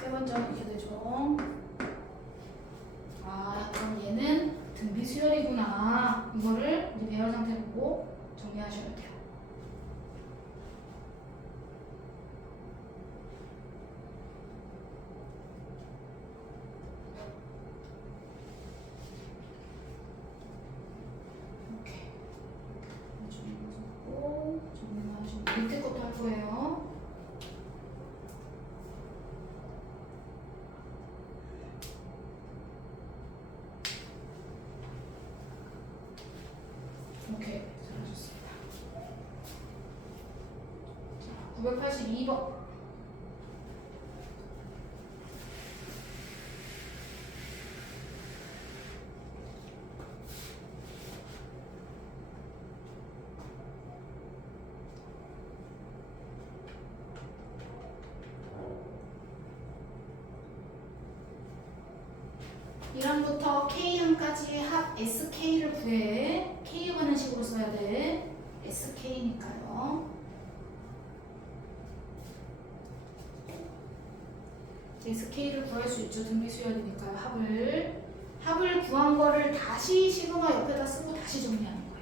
세 번째 항 이렇게 되죠. 그럼 얘는 등비 수열이구나. 이거를 우리 배열 상태 보고 정리하셔야 돼요. 밑에 것도 할 거예요. 오케이, 잘하셨습니다. 자, 982번. (1항부터) K항까지 합 SK를 구해. K에 관한 식으로 써야 돼. SK니까요. SK를 구할 수 있죠. 등비 수열이니까요. 합을 구한 거를 다시 시그마 옆에다 쓰고 다시 정리하는 거예요.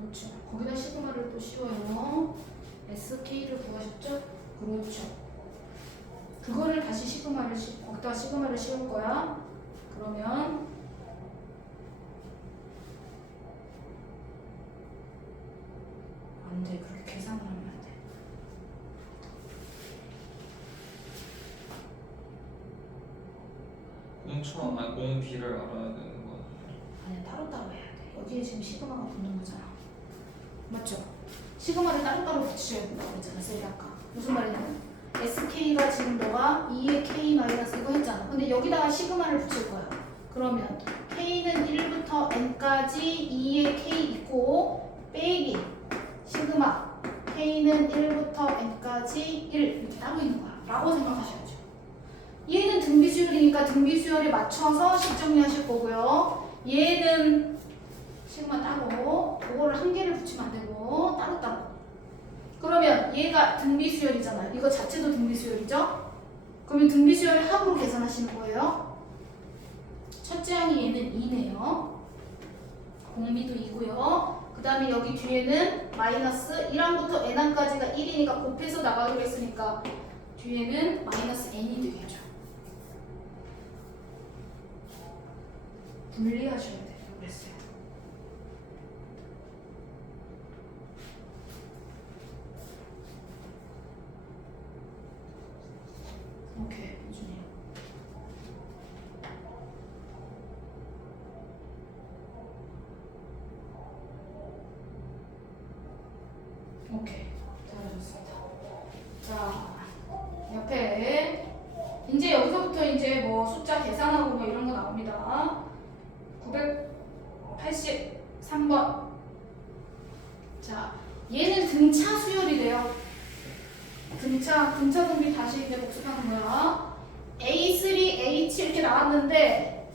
그렇죠. 거기다 시그마를 또 씌워요. SK를 구하셨죠? 그렇죠. 그거를 다시 거기다 시그마를 씌울 거야. 그러면 안 돼. 그렇게 계산을 하면 안 돼. 공비를 알아야 되는 거 아니야. 따로따로 해야 돼. 여기에 지금 시그마가 붙는 거잖아. 맞죠? 시그마를 따로따로 붙이셔야 된다고 했잖아 쌤이 아까. 무슨 말이냐면 SK가 지금 너가 2의 K 마이너스 이거 했잖아. 근데 여기다가 시그마를 붙일 거야. 그러면 K는 1부터 N까지 2의 K 있고 빼기 시그마 K는 1부터 N까지 1 이렇게 따로 있는 거야 라고 생각하셔야죠. 얘는 등비수열이니까 등비수열에 맞춰서 식 정리하실 거고요. 얘는 시그마 따로 그거를 한 개를 붙이면 안 되고 따로따로. 그러면 얘가 등비수열이잖아요. 이거 자체도 등비수열이죠? 그러면 등비수열의 합으로 계산하시는 거예요. 첫째 항이 얘는 2네요. 공비도 2고요. 그 다음에 여기 뒤에는 마이너스 1항부터 n항까지가 1이니까 곱해서 나가기로 했으니까 뒤에는 마이너스 n이 되겠죠. 분리하셔야 돼요. 그랬어요. 오케이, 유준이. 오케이, 잘하셨습니다. 자, 옆에 이제 여기서부터 이제 뭐 숫자 계산하고 뭐 이런 거 나옵니다. 983번. 자, 얘는 등차 수열이래요. 등차 등비 다시 이제 복습하는 거야. A3, H 이렇게 나왔는데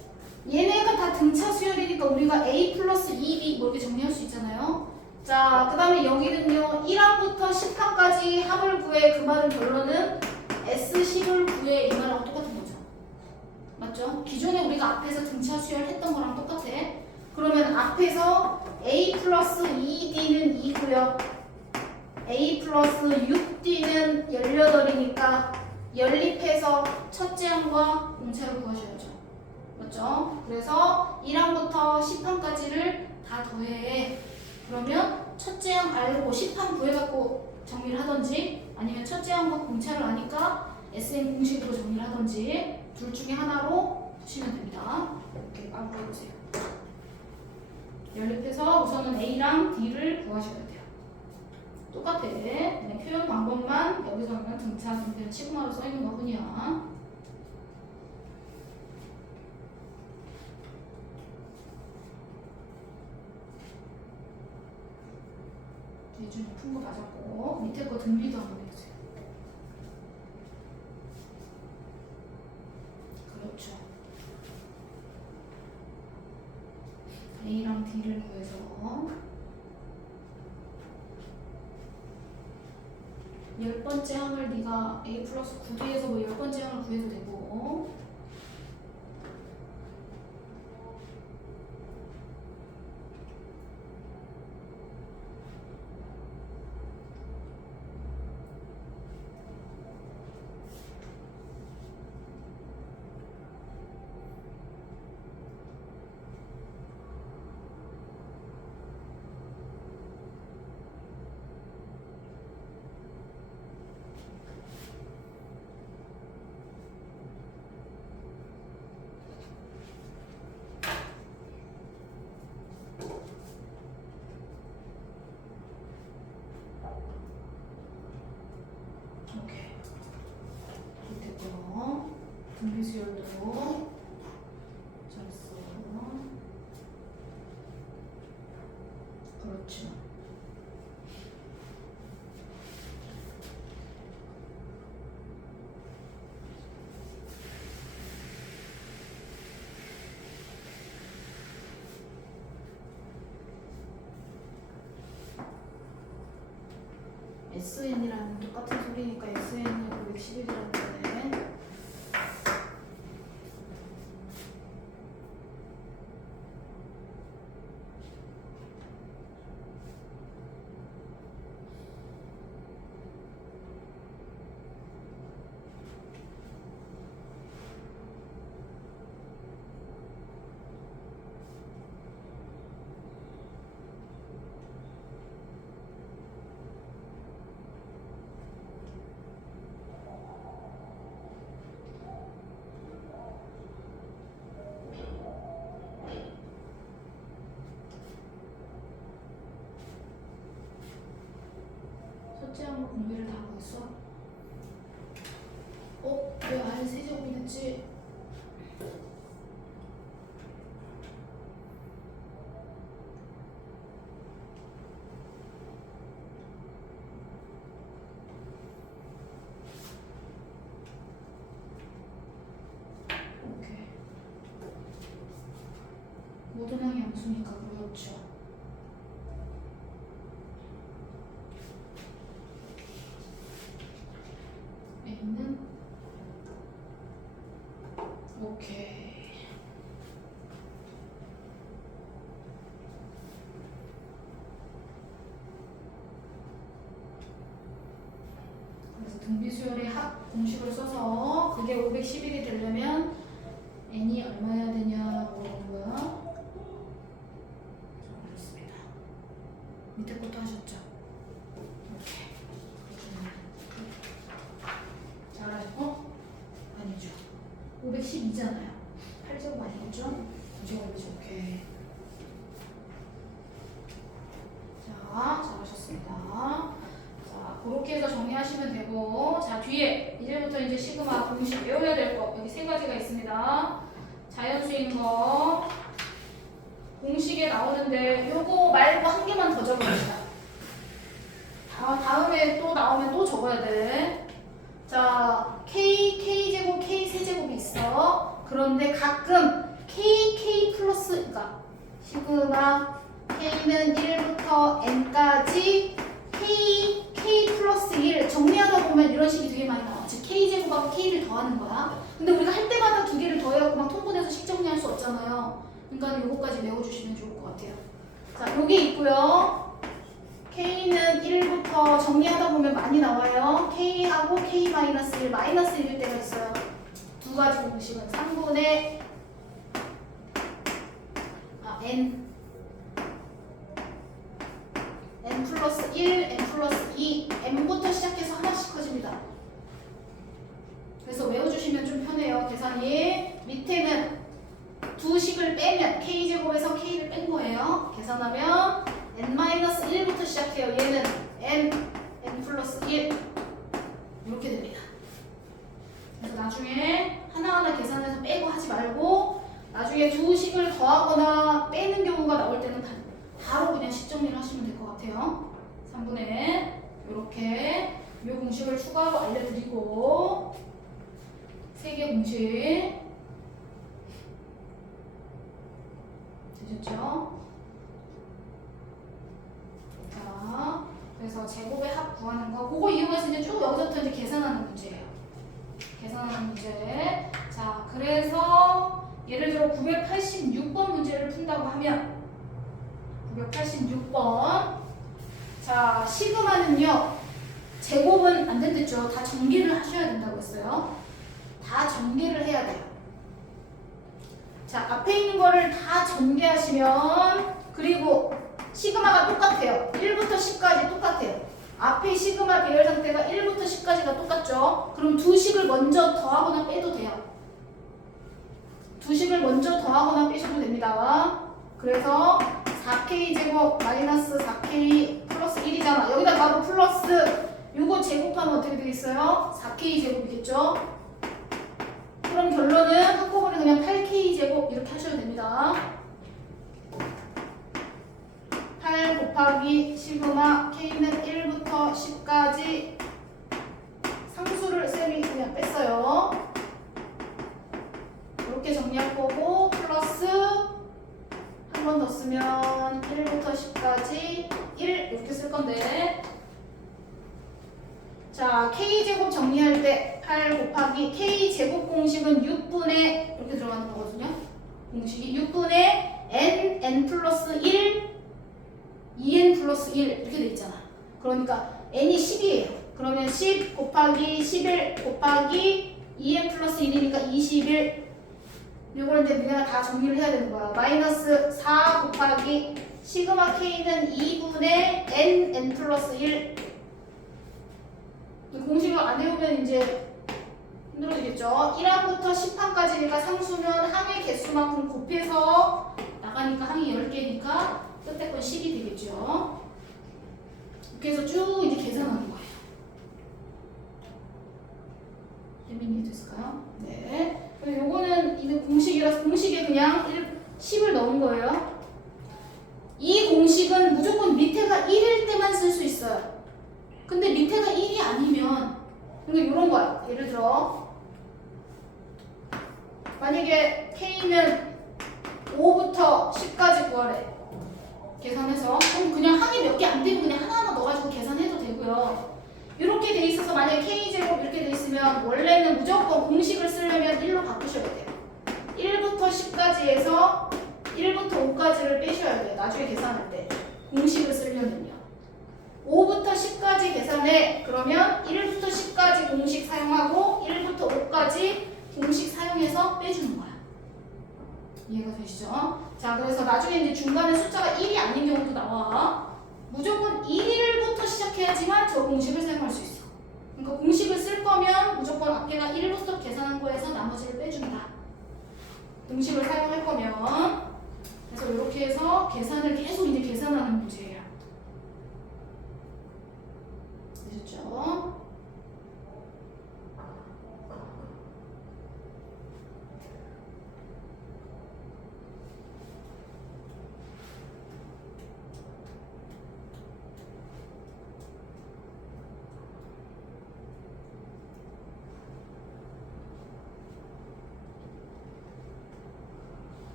얘네가 다 등차 수열이니까 우리가 A 플러스 2B 뭐 이렇게 정리할 수 있잖아요. 자, 그 다음에 여기는요 1항부터 10항까지 합을 구해. 그 말은 결론은 S10을 구해 이 말하고 똑같은 거죠. 맞죠? 기존에 우리가 앞에서 등차 수열 했던 거랑 똑같아. 그러면 앞에서 A 플러스 2D는 2고요. A 플러스 6D는 18이니까 연립해서 첫째 항과 공차를 구하셔야죠. 맞죠? 그래서 1항부터 10항까지를 다 더해. 그러면 첫째 항 알고 10항 구해갖고 정리를 하던지 아니면 첫째 항과 공차를 아니까 SN 공식으로 정리를 하던지 둘 중에 하나로 푸시면 됩니다. 이렇게 바로 해보세요. 연립해서 우선은 A랑 D를 구하셔야 돼요. 똑같아. 그냥 표현 방법만 여기서는 등차, 등비는 시그마로 써있는 거 뿐이야. 예준이 푼 거 맞았고 밑에 거 등비도 한번 해주세요. 그렇죠. A랑 D를 구해서 10번째 항을 네가 A 플러스 9D에서 뭐 10번째 항을 구해도 되고 오케이. 밑에 거 등비수열도 잘했어. 그렇죠. SN이랑 똑같은 소리니까 SN이 911이라는 거네. 거 공비를 다 하고 있어? 왜 R 세제곱이 됐지? 오케이. 모든 항이 양수니까 그렇죠. A는 오케이. 그래서 등비수열의 합 공식을 써서 그게 511이 되려면 n이 얼마여야 되냐고 물어본 거야. 그렇습니다. 밑에 것도 하셨죠? 오케이. 잘하셨고? 아니죠. 512잖아요. 8제곱 아니겠죠? 9제곱이죠. 오케이. 자, 잘하셨습니다. 자, 그렇게 해서 정리하시면 되고, 자, 뒤에 이제부터 이제 시그마 공식 외워야 될 거 여기 세 가지가 있습니다. 자연수인 거 공식에 나오는데 요거 말고 한 개만 더 적어봅시다. 다음에 또 나오면 또 적어야 돼. 자, K제곱, K세제곱이 있어. 그런데 가끔 K 플러스, 그러니까 시그마 K는 1부터 N까지 K 플러스 1 정리하다 보면 이런 식이 되게 많이 나와. 즉 K제곱하고 K를 더하는 거야. 근데 우리가 할 때마다 두 개를 더해갖고 막 통분해서 식 정리할 수 없잖아요. 그러니까 요거까지 외워주시면 좋을 것 같아요. 자, 요게 있고요. K는 1부터 정리하다 보면 많이 나와요. K하고 K-1, 마이너스 1일 때가 있어요. 두 가지 공식은 3분의 N 플러스 1, N 플러스 2, N부터 시작해서 하나씩 커집니다. 그래서 외워주시면 좀 편해요. 계산이 밑에는 두 식을 빼면 K제곱에서 K를 뺀 거예요. 계산하면 N-1부터 시작해요. 얘는 N 플러스 1 이렇게 됩니다. 그래서 나중에 하나하나 계산해서 빼고 하지 말고 나중에 두 식을 더하거나 빼는 경우가 나올 때는 바로 그냥 식 정리를 하시면 될 것 같아요. 3분의 이렇게 이 공식을 추가로 알려드리고 3개 공식 되셨죠? 자, 그래서 제곱의 합 구하는 거 그거 이용해서 이제 쭉 여기서부터 이제 계산하는 문제예요. 계산하는 문제. 자, 그래서 예를 들어 986번 문제를 푼다고 하면 986번 자, 시그마는요 제곱은 안 된댔죠. 다 전개를 하셔야 된다고 했어요. 다 전개를 해야 돼요. 자, 앞에 있는 거를 다 전개하시면 그리고 시그마가 똑같아요. 1부터 10까지 똑같아요. 앞에 시그마 배열 상태가 1부터 10까지가 똑같죠. 그럼 두 식을 먼저 더하거나 빼도 돼요. 두 식을 먼저 더하거나 빼셔도 됩니다. 그래서 4K제곱 마이너스 4K 플러스 1이잖아. 여기다 바로 플러스 요거 제곱하면 어떻게 되겠어요? 4K제곱이겠죠? 그럼 결론은 한꺼번에 그냥 8K제곱 이렇게 하셔도 됩니다. 8 곱하기 시그마 K는 1부터 10까지 상수를 쌤이 그냥 뺐어요. 이렇게 정리할 거고 플러스 한 번 더 쓰면 1부터 10까지 1 이렇게 쓸 건데 자, K제곱 정리할 때 8 곱하기 K제곱 공식은 6분의 이렇게 들어가는 거거든요. 공식이 6분의 N 플러스 1 2N 플러스 1 이렇게 돼 있잖아. 그러니까 N이 10이에요. 그러면 10 곱하기 11 곱하기 2N 플러스 1이니까 21 이걸 이제 내가 다 정리를 해야 되는 거야. 마이너스 4 곱하기 시그마 K는 2분의 N 플러스 1 공식을 안 외우면 이제 힘들어지겠죠. 1항부터 10항까지 얘가 상수면 항의 개수만큼 곱해서 나가니까 항이 10개니까 끝에 건 10이 되겠죠. 이렇게 해서 쭉 이제 계산하는 거예요. 됐을까요? 네. 그리고 요거는 이거 공식이라서 공식에 그냥 10을 넣은 거예요. 이 공식은 무조건 밑에가 1일 때만 쓸 수 있어요. 근데 밑에가 1이 아니면 그러니까 이런 거야. 예를 들어 만약에 K면 5부터 10까지 구하래. 계산해서 그럼 그냥 항이 몇 개 안 되고 그냥 하나하나 넣어가지고 계산해도 되고요. 이렇게 돼 있어서 만약에 K제곱 이렇게 돼 있으면 원래는 무조건 공식을 쓰려면 1로 바꾸셔야 돼요. 1부터 10까지 해서 1부터 5까지를 빼셔야 돼요. 나중에 계산할 때 공식을 쓰려면요. 5부터 10까지 계산해. 그러면 1부터 10까지 공식 사용하고 1부터 5까지 공식 사용해서 빼주는 거야. 이해가 되시죠? 자, 그래서 나중에 이제 중간에 숫자가 1이 아닌 경우도 나와. 무조건 1부터 시작해야지만 저 공식을 사용할 수 있어. 그러니까 공식을 쓸 거면 무조건 앞에가 1부터 계산한 거에서 나머지를 빼준다. 공식을 사용할 거면. 그래서 이렇게 해서 계산을 계속 이제 계산하는 문제예요. 되셨죠?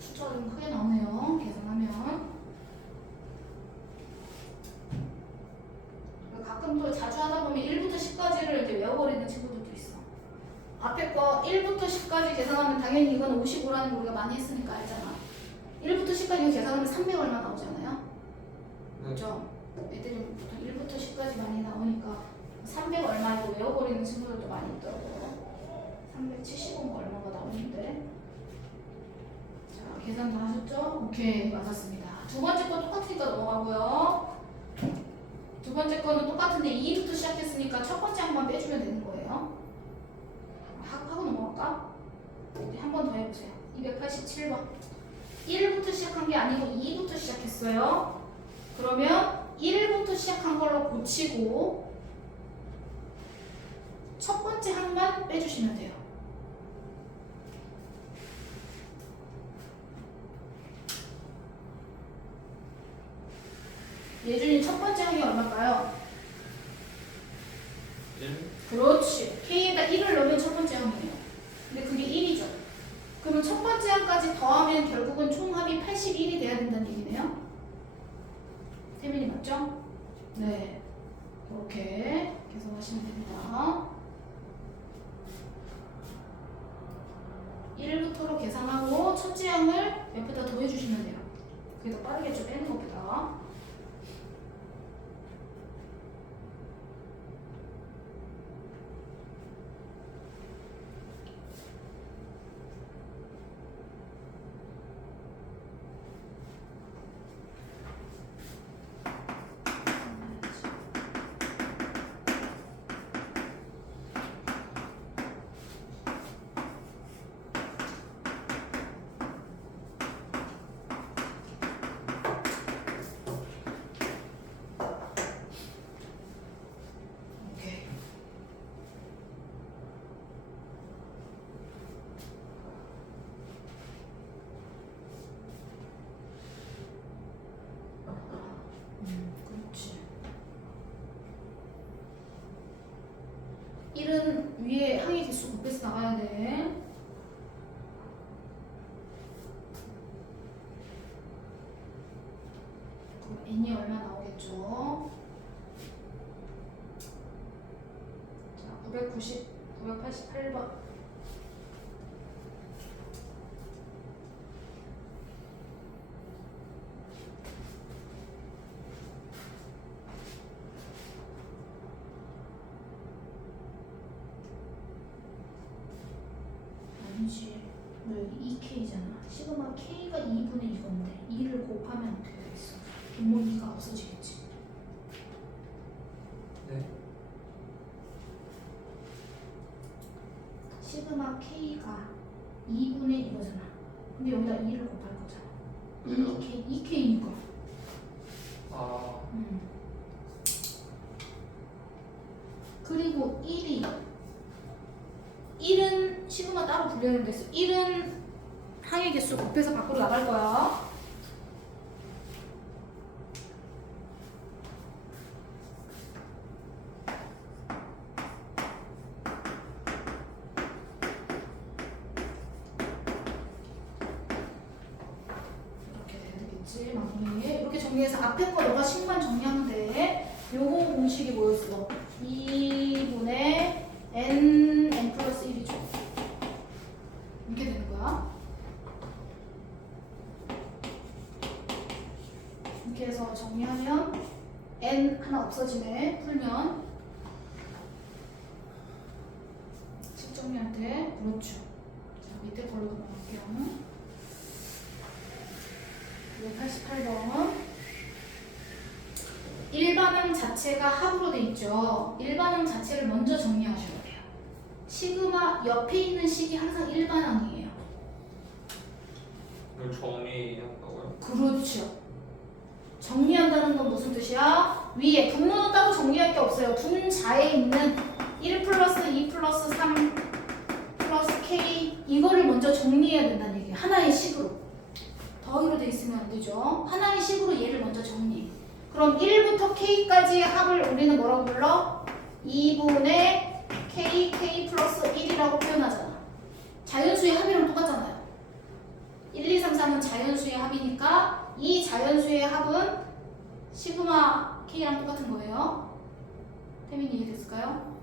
숫자가 좀 크게 나오네요. 계산하면. 가끔 또 자주 하다 보면 1부터 10까지를 이렇게 외워버리는 친구들도 있어. 앞에 거 1부터 10까지 계산하면 당연히 이건 55라는 거 우리가 많이 했으니까 알잖아. 1부터 10까지 계산하면 300 얼마 나오잖아요. 그렇죠? 애들이 보통 1부터 10까지 많이 나오니까 300 얼마 이거 외워버리는 친구들도 많이 있더라고요. 370원 얼마가 나오는데. 자, 계산 다 하셨죠? 오케이, 맞았습니다. 두 번째 거 똑같으니까 넘어가고요. 두 번째 거는 똑같은데 2부터 시작했으니까 첫 번째 한 번 빼주면 되는 거예요. 하고 넘어갈까? 한 번 더 해보세요. 287번. 1부터 시작한 게 아니고 2부터 시작했어요. 그러면 1부터 시작한 걸로 고치고 첫 번째 항만 빼주시면 돼요. 예준이 첫 번째 항이 얼마일까요? 1? 그렇지. K에다 1을 넣으면 첫 번째 항이에요. 근데 그게 1이죠. 그러면 첫 번째 항까지 더하면 결국은 총합이 81이 돼야 된다는 얘기네요. 태민이 맞죠? 네. 이렇게 계산하시면 됩니다. 1부터로 계산하고 첫째 항을 옆에다 더해주시면 돼요. 그게 더 빠르겠죠? 빼는 것보다. 그렇지. 1은 위에 항의 개수 곱해서 나가야 돼. 그럼 n이 얼마 나오겠죠? 자, 988번. 아니지. 너 여기 2K잖아. 시그마 K가 2분의 2건데 2를 곱하면 어떻게 되겠어? 분모 2가 없어지겠지. 네. 시그마 K가 2분의 이거잖아. 근데 여기다 2를 곱할 거잖아. 왜요? 2K니까. 아, 그리고 1은 시그마 따로 분류하는 데 있어. 1은 항의 개수 곱해서 밖으로 나갈 거야. 이렇게 정리해서 앞에 거 너가 식만 정리하면 돼. 요거 공식이 뭐였어? 2분의 n 플러스 1이죠. 이렇게 되는 거야. 이렇게 해서 정리하면 n 하나 없어지네. 풀면 식 정리할 때 그렇죠. 자, 밑에 걸로 넘어갈게요. 88번. 일반항 자체가 합으로 돼 있죠. 일반항 자체를 먼저 정리하셔야 돼요. 시그마 옆에 있는 식이 항상 일반항이에요. 이걸 정리한다고요? 그렇죠. 정리한다는 건 무슨 뜻이야? 위에 분모는 따로 정리할 게 없어요. 분자에 있는 1 플러스 2 플러스 3 플러스 k 이거를 먼저 정리해야 된다는 얘기예요. 하나의 식으로. 더위로 돼 있으면 안 되죠. 하나의 식으로 얘를 먼저 정리. 그럼 1부터 k까지의 합을 우리는 뭐라고 불러? 2분의 k 플러스 1이라고 표현하잖아. 자연수의 합이랑 똑같잖아요. 1, 2, 3, 4는 자연수의 합이니까 이 자연수의 합은 시그마 k랑 똑같은 거예요. 태민이 이해됐을까요?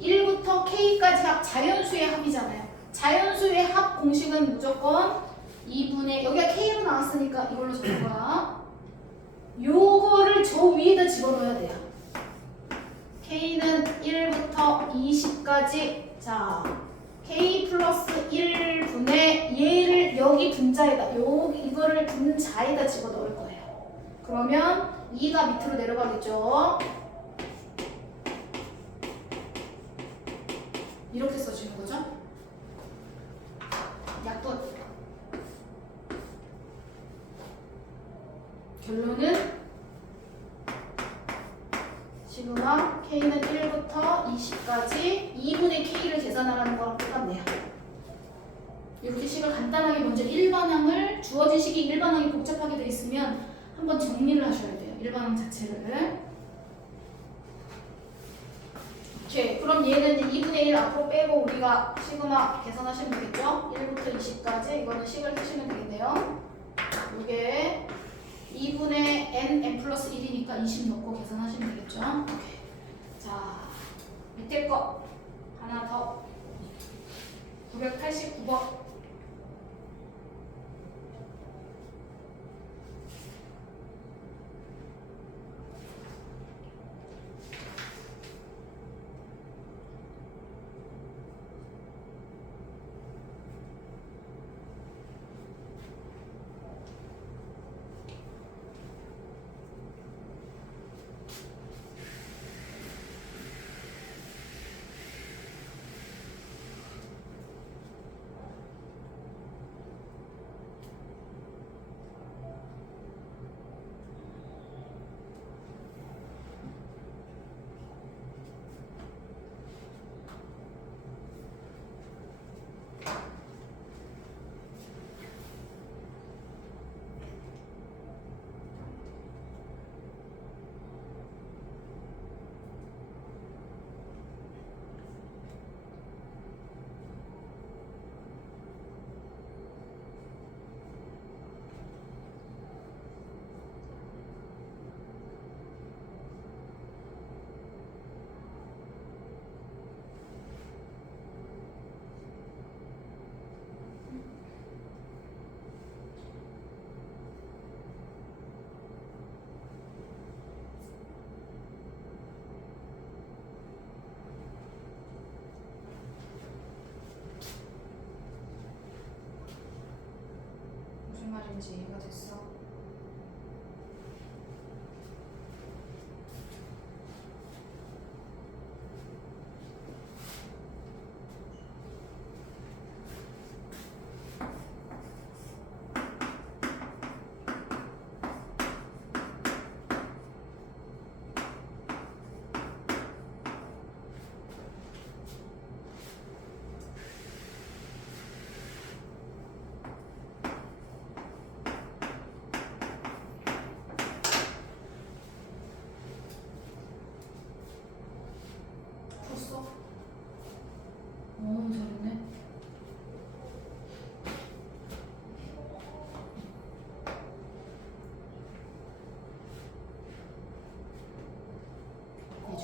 1부터 k까지 합 자연수의 합이잖아요. 자연수의 합 공식은 무조건 2분의 여기가 k로 나왔으니까 이걸로 적은 거야. 요거를 저 위에다 집어넣어야 돼요. k는 1부터 20까지 자 k 플러스 1분의 얘를 여기 분자에다 이거를 분자에다 집어넣을 거예요. 그러면 2가 밑으로 내려가겠죠. 이렇게 써주는 거죠. 약분. 결론은 시그마 k는 1부터 20까지 2분의 k를 계산하라는 거랑 똑같네요. 이렇게 식을 간단하게 먼저 일반항을 주어진 식이 일반항이 복잡하게 돼 있으면 한번 정리를 하셔야 돼요. 일반항 자체를. 오케이. 그럼 얘는 이제 2분의 1 앞으로 빼고 우리가 시그마 계산하시면 되겠죠? 1부터 20까지 이거는 식을 하시면 되겠네요. 이게 2분의 n 플러스 1이니까 20 넣고 계산하시면 되겠죠? 오케이. 자, 밑에 거 하나 더 989번. 무슨 말인지 이해가 됐어?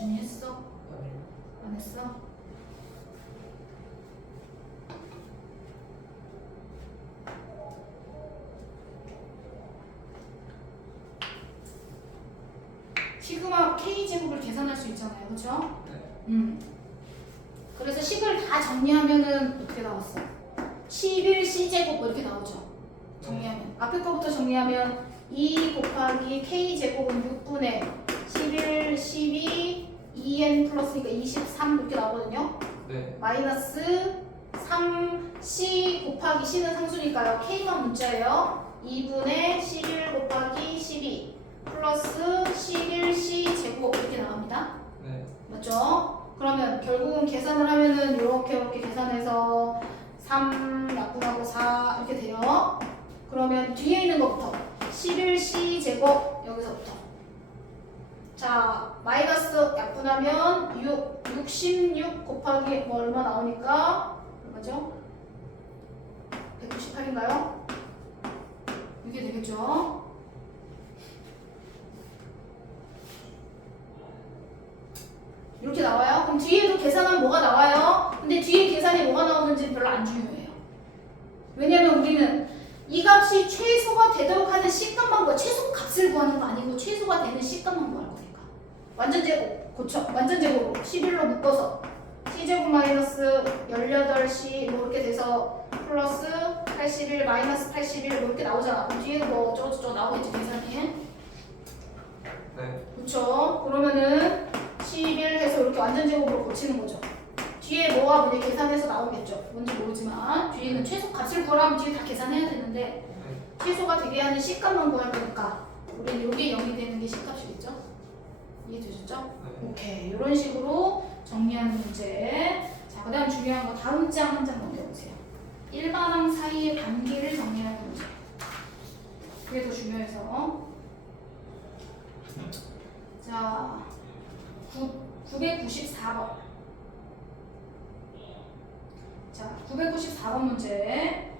준이 했어? 아니요. 안 했어? 시그마 K제곱을 계산할 수 있잖아요. 그쵸? 네. 그래서 식을 다 정리하면은 어떻게 나왔어? 11C제곱 뭐 이렇게 나오죠? 정리하면. 앞에 거부터 정리하면 2 곱하기 K제곱은 6분의 11, 12, 2N 플러스니까 23 이렇게 나오거든요. 네. 마이너스 3C 곱하기 C는 상수니까요. K만 문자예요. 2분의 11 곱하기 12 플러스 11C 제곱 이렇게 나옵니다. 네. 맞죠? 그러면 결국은 계산을 하면은 이렇게 계산해서 3 약분하고 4 이렇게 돼요. 그러면 뒤에 있는 것부터 11C 제곱 여기서부터 자 마이너스 약분하면 66 곱하기 뭐 얼마 나오니까 얼마죠? 198인가요? 이게 되겠죠? 이렇게 나와요. 그럼 뒤에도 계산하면 뭐가 나와요? 근데 뒤에 계산이 뭐가 나오는지는 별로 안 중요해요. 왜냐면 우리는 이 값이 최소가 되도록 하는 C값만 구해. 최소 값을 구하는 거 아니고 최소가 되는 C값만 구할 거니까. 완전 제곱 고쳐. 완전 제곱으로 11로 묶어서 C제곱 마이너스 18C 뭐 이렇게 돼서 플러스 81 마이너스 81 뭐 이렇게 나오잖아. 그럼 뒤에도 뭐 어쩌고저쩌고 나오겠지 계산이. 네. 그쵸? 그러면은 11 해서 이렇게 완전 제곱으로 고치는 거죠. 뒤에 뭐가 뭐냐 계산해서 나오겠죠. 뭔지 모르지만 뒤에는 최소 값을 구하면 뒤에 다 계산해야 되는데 네. 최소가 되게 하는 C값만 구할 거니까 우리는 요게 0이 되는 게 C값이겠죠? 이해되셨죠? 네. 오케이. 이런 식으로 정리하는 문제. 자, 그 다음 중요한 거 다음 장 한 장 넘겨보세요. 일반항 사이의 관계를 정리하는 문제. 그게 더 중요해서. 자, 994번. 자, 994번 문제.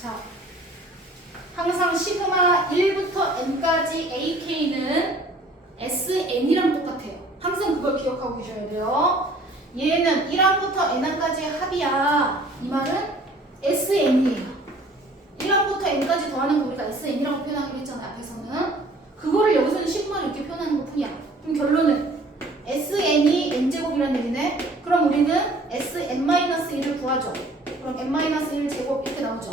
자, 항상 시그마 1부터 n까지 ak는 sn이랑 똑같아요. 항상 그걸 기억하고 계셔야 돼요. 얘는 1항부터 n항까지의 합이야. 이 말은 sn이에요. 1항부터 n까지 더하는 거 우리가 sn이라고 표현하기로 했잖아요. 앞에서는. 그거를 여기서는 시그마를 이렇게 표현하는 것 뿐이야. 그럼 결론은 sn이 n제곱이라는 얘기네. 그럼 우리는 sn-1을 구하죠. 그럼 n-1 제곱 이렇게 나오죠.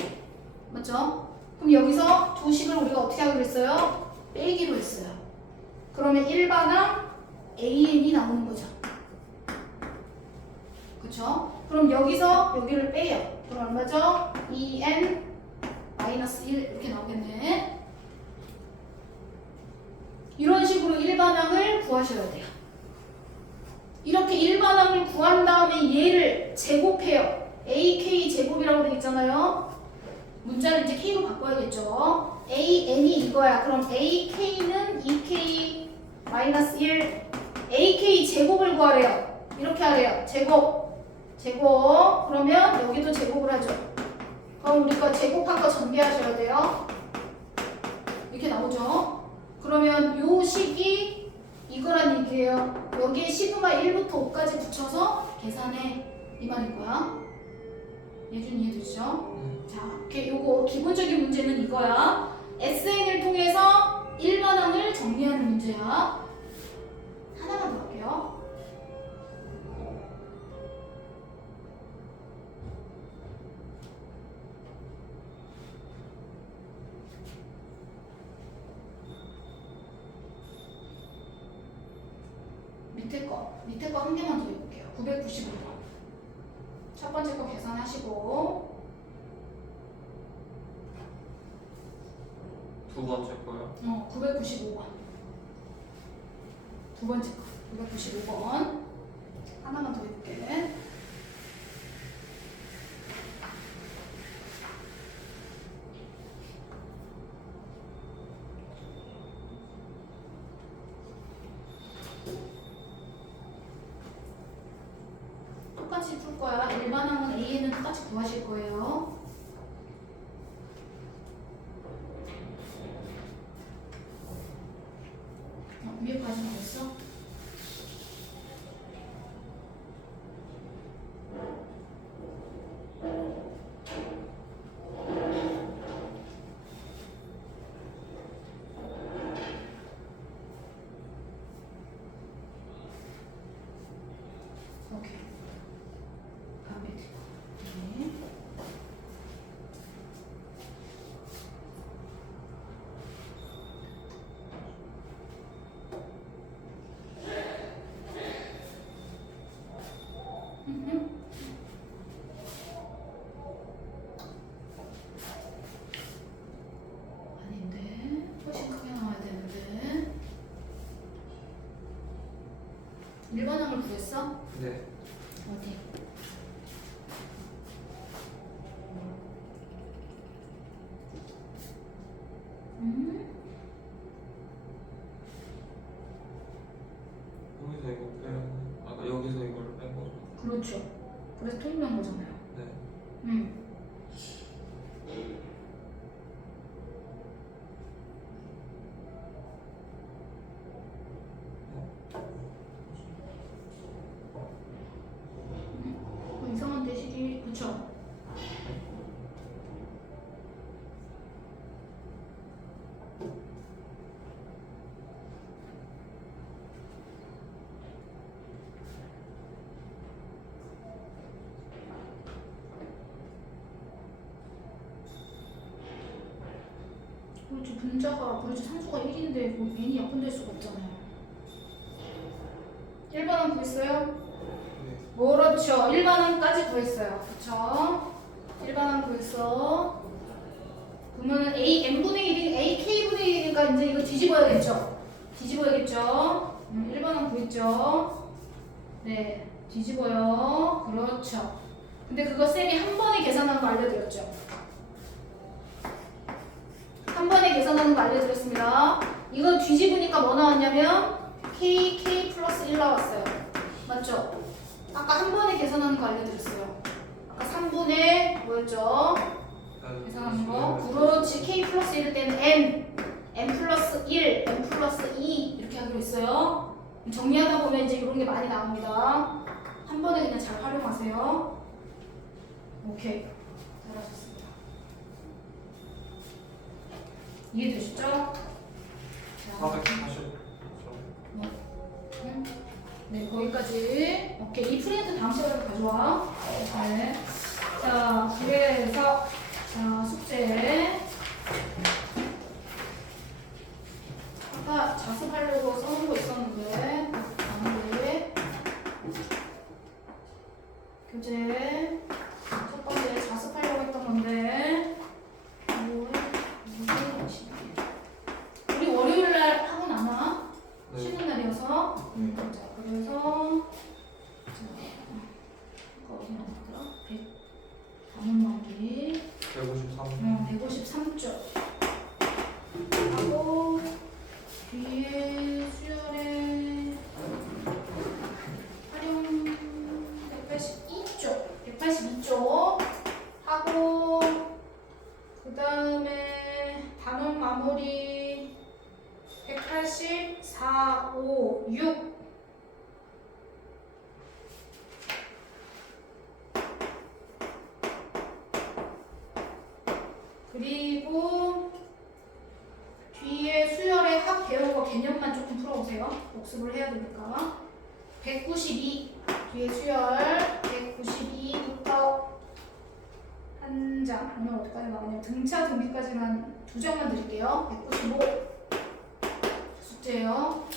맞죠? 그럼 여기서 두 식을 우리가 어떻게 하기로 했어요? 빼기로 했어요. 그러면 일반항 an이 나오는 거죠. 그쵸? 그럼 여기서 여기를 빼요. 그럼 얼마죠? 2n-1 이렇게 나오겠네. 이런 식으로 일반항을 구하셔야 돼요. 이렇게 일반항을 구한 다음에 얘를 제곱해요. AK 제곱이라고 되어 있잖아요. 문자를 이제 K로 바꿔야겠죠. AN이 이거야. 그럼 AK는 2K-1 AK 제곱을 구하래요. 이렇게 하래요. 제곱. 그러면 여기도 제곱을 하죠. 그럼 우리가 제곱한 거 전개하셔야 돼요. 이렇게 나오죠. 그러면 요 식이 이거란 얘기예요. 여기에 시그마 1부터 5까지 붙여서 계산해. 이 말일 거야. 예준 이해되시죠? 자, 이렇게 요거 기본적인 문제는 이거야. SN을 통해서 일반항을 정리하는 문제야. 하나만 더 할게요. 밑에 거 한 개만 더 해볼게요. 995번. 첫 번째 거 계산하시고 두 번째 거요. 995번. 두 번째 거 995번. 하나만 더 해볼게. 똑같이 풀 거야. 일반항은 A는 똑같이 구하실 거예요. 네. 어디? 여기서 이거 빼면 아까 여기서 이걸 뺀 거죠. 그렇죠. 그래서 통일한 거잖아요. 네. 음. 이상한 대식이 그쵸? 그렇죠. 분자가 그렇죠. 상수가 1인데 뭐 n이 약분될 수가 없잖아요. 1번은 구했어요? 네. 그렇죠. 1반항까지 구했어요. 그쵸? 1반항 구했어. 그러면 A n분의 1이 A K분의 1이니까 이제 이거 뒤집어야겠죠? 뒤집어야겠죠? 1반항 구했죠? 네. 뒤집어요. 그렇죠. 근데 그거 쌤이 한 번에 계산하는 거 알려드렸죠? 한 번에 계산하는 거 알려드렸습니다. 이거 뒤집으니까 뭐 나왔냐면 K 플러스 1 나왔어요. 맞죠? 아까 한 번에 계산하는 거 알려드렸어요. 아까 3분의 뭐였죠? 계산하는 거. 그렇지. K 플러스 1일 때는 N 플러스 1, N 플러스 2 이렇게 하기로 했어요. 정리하다 보면 이제 이런 게 많이 나옵니다. 한 번에 그냥 잘 활용하세요. 오케이. 잘하셨습니다. 이해되시죠? 자, 440. 네, 거기까지. 오케이. 이 프린트 다음 시간에 가져와. 네. 자, 그래서 자, 숙제. 아까 자습하려고 써놓은 거 있었는데 아무리 교재 첫 번째 자습하려고 했던 건데 5월 2일 20일 우리 월요일날 학원 안 와? 네. 쉬는 날이어서 자, 그래서 어디 나왔더라? 100 단원마기 153. 153쪽 하고 뒤에 수열의 활용 182쪽 하고 그 다음에 단원 마무리 184, 5, 6 그리고 뒤에 수열의 합 배운 거 개념만 조금 풀어보세요. 복습을 해야 되니까. 192 뒤에 수열 192부터 한 장. 오늘 어디까지 나오냐면 등차 등비까지만 두 장만 드릴게요. 195 숙제예요.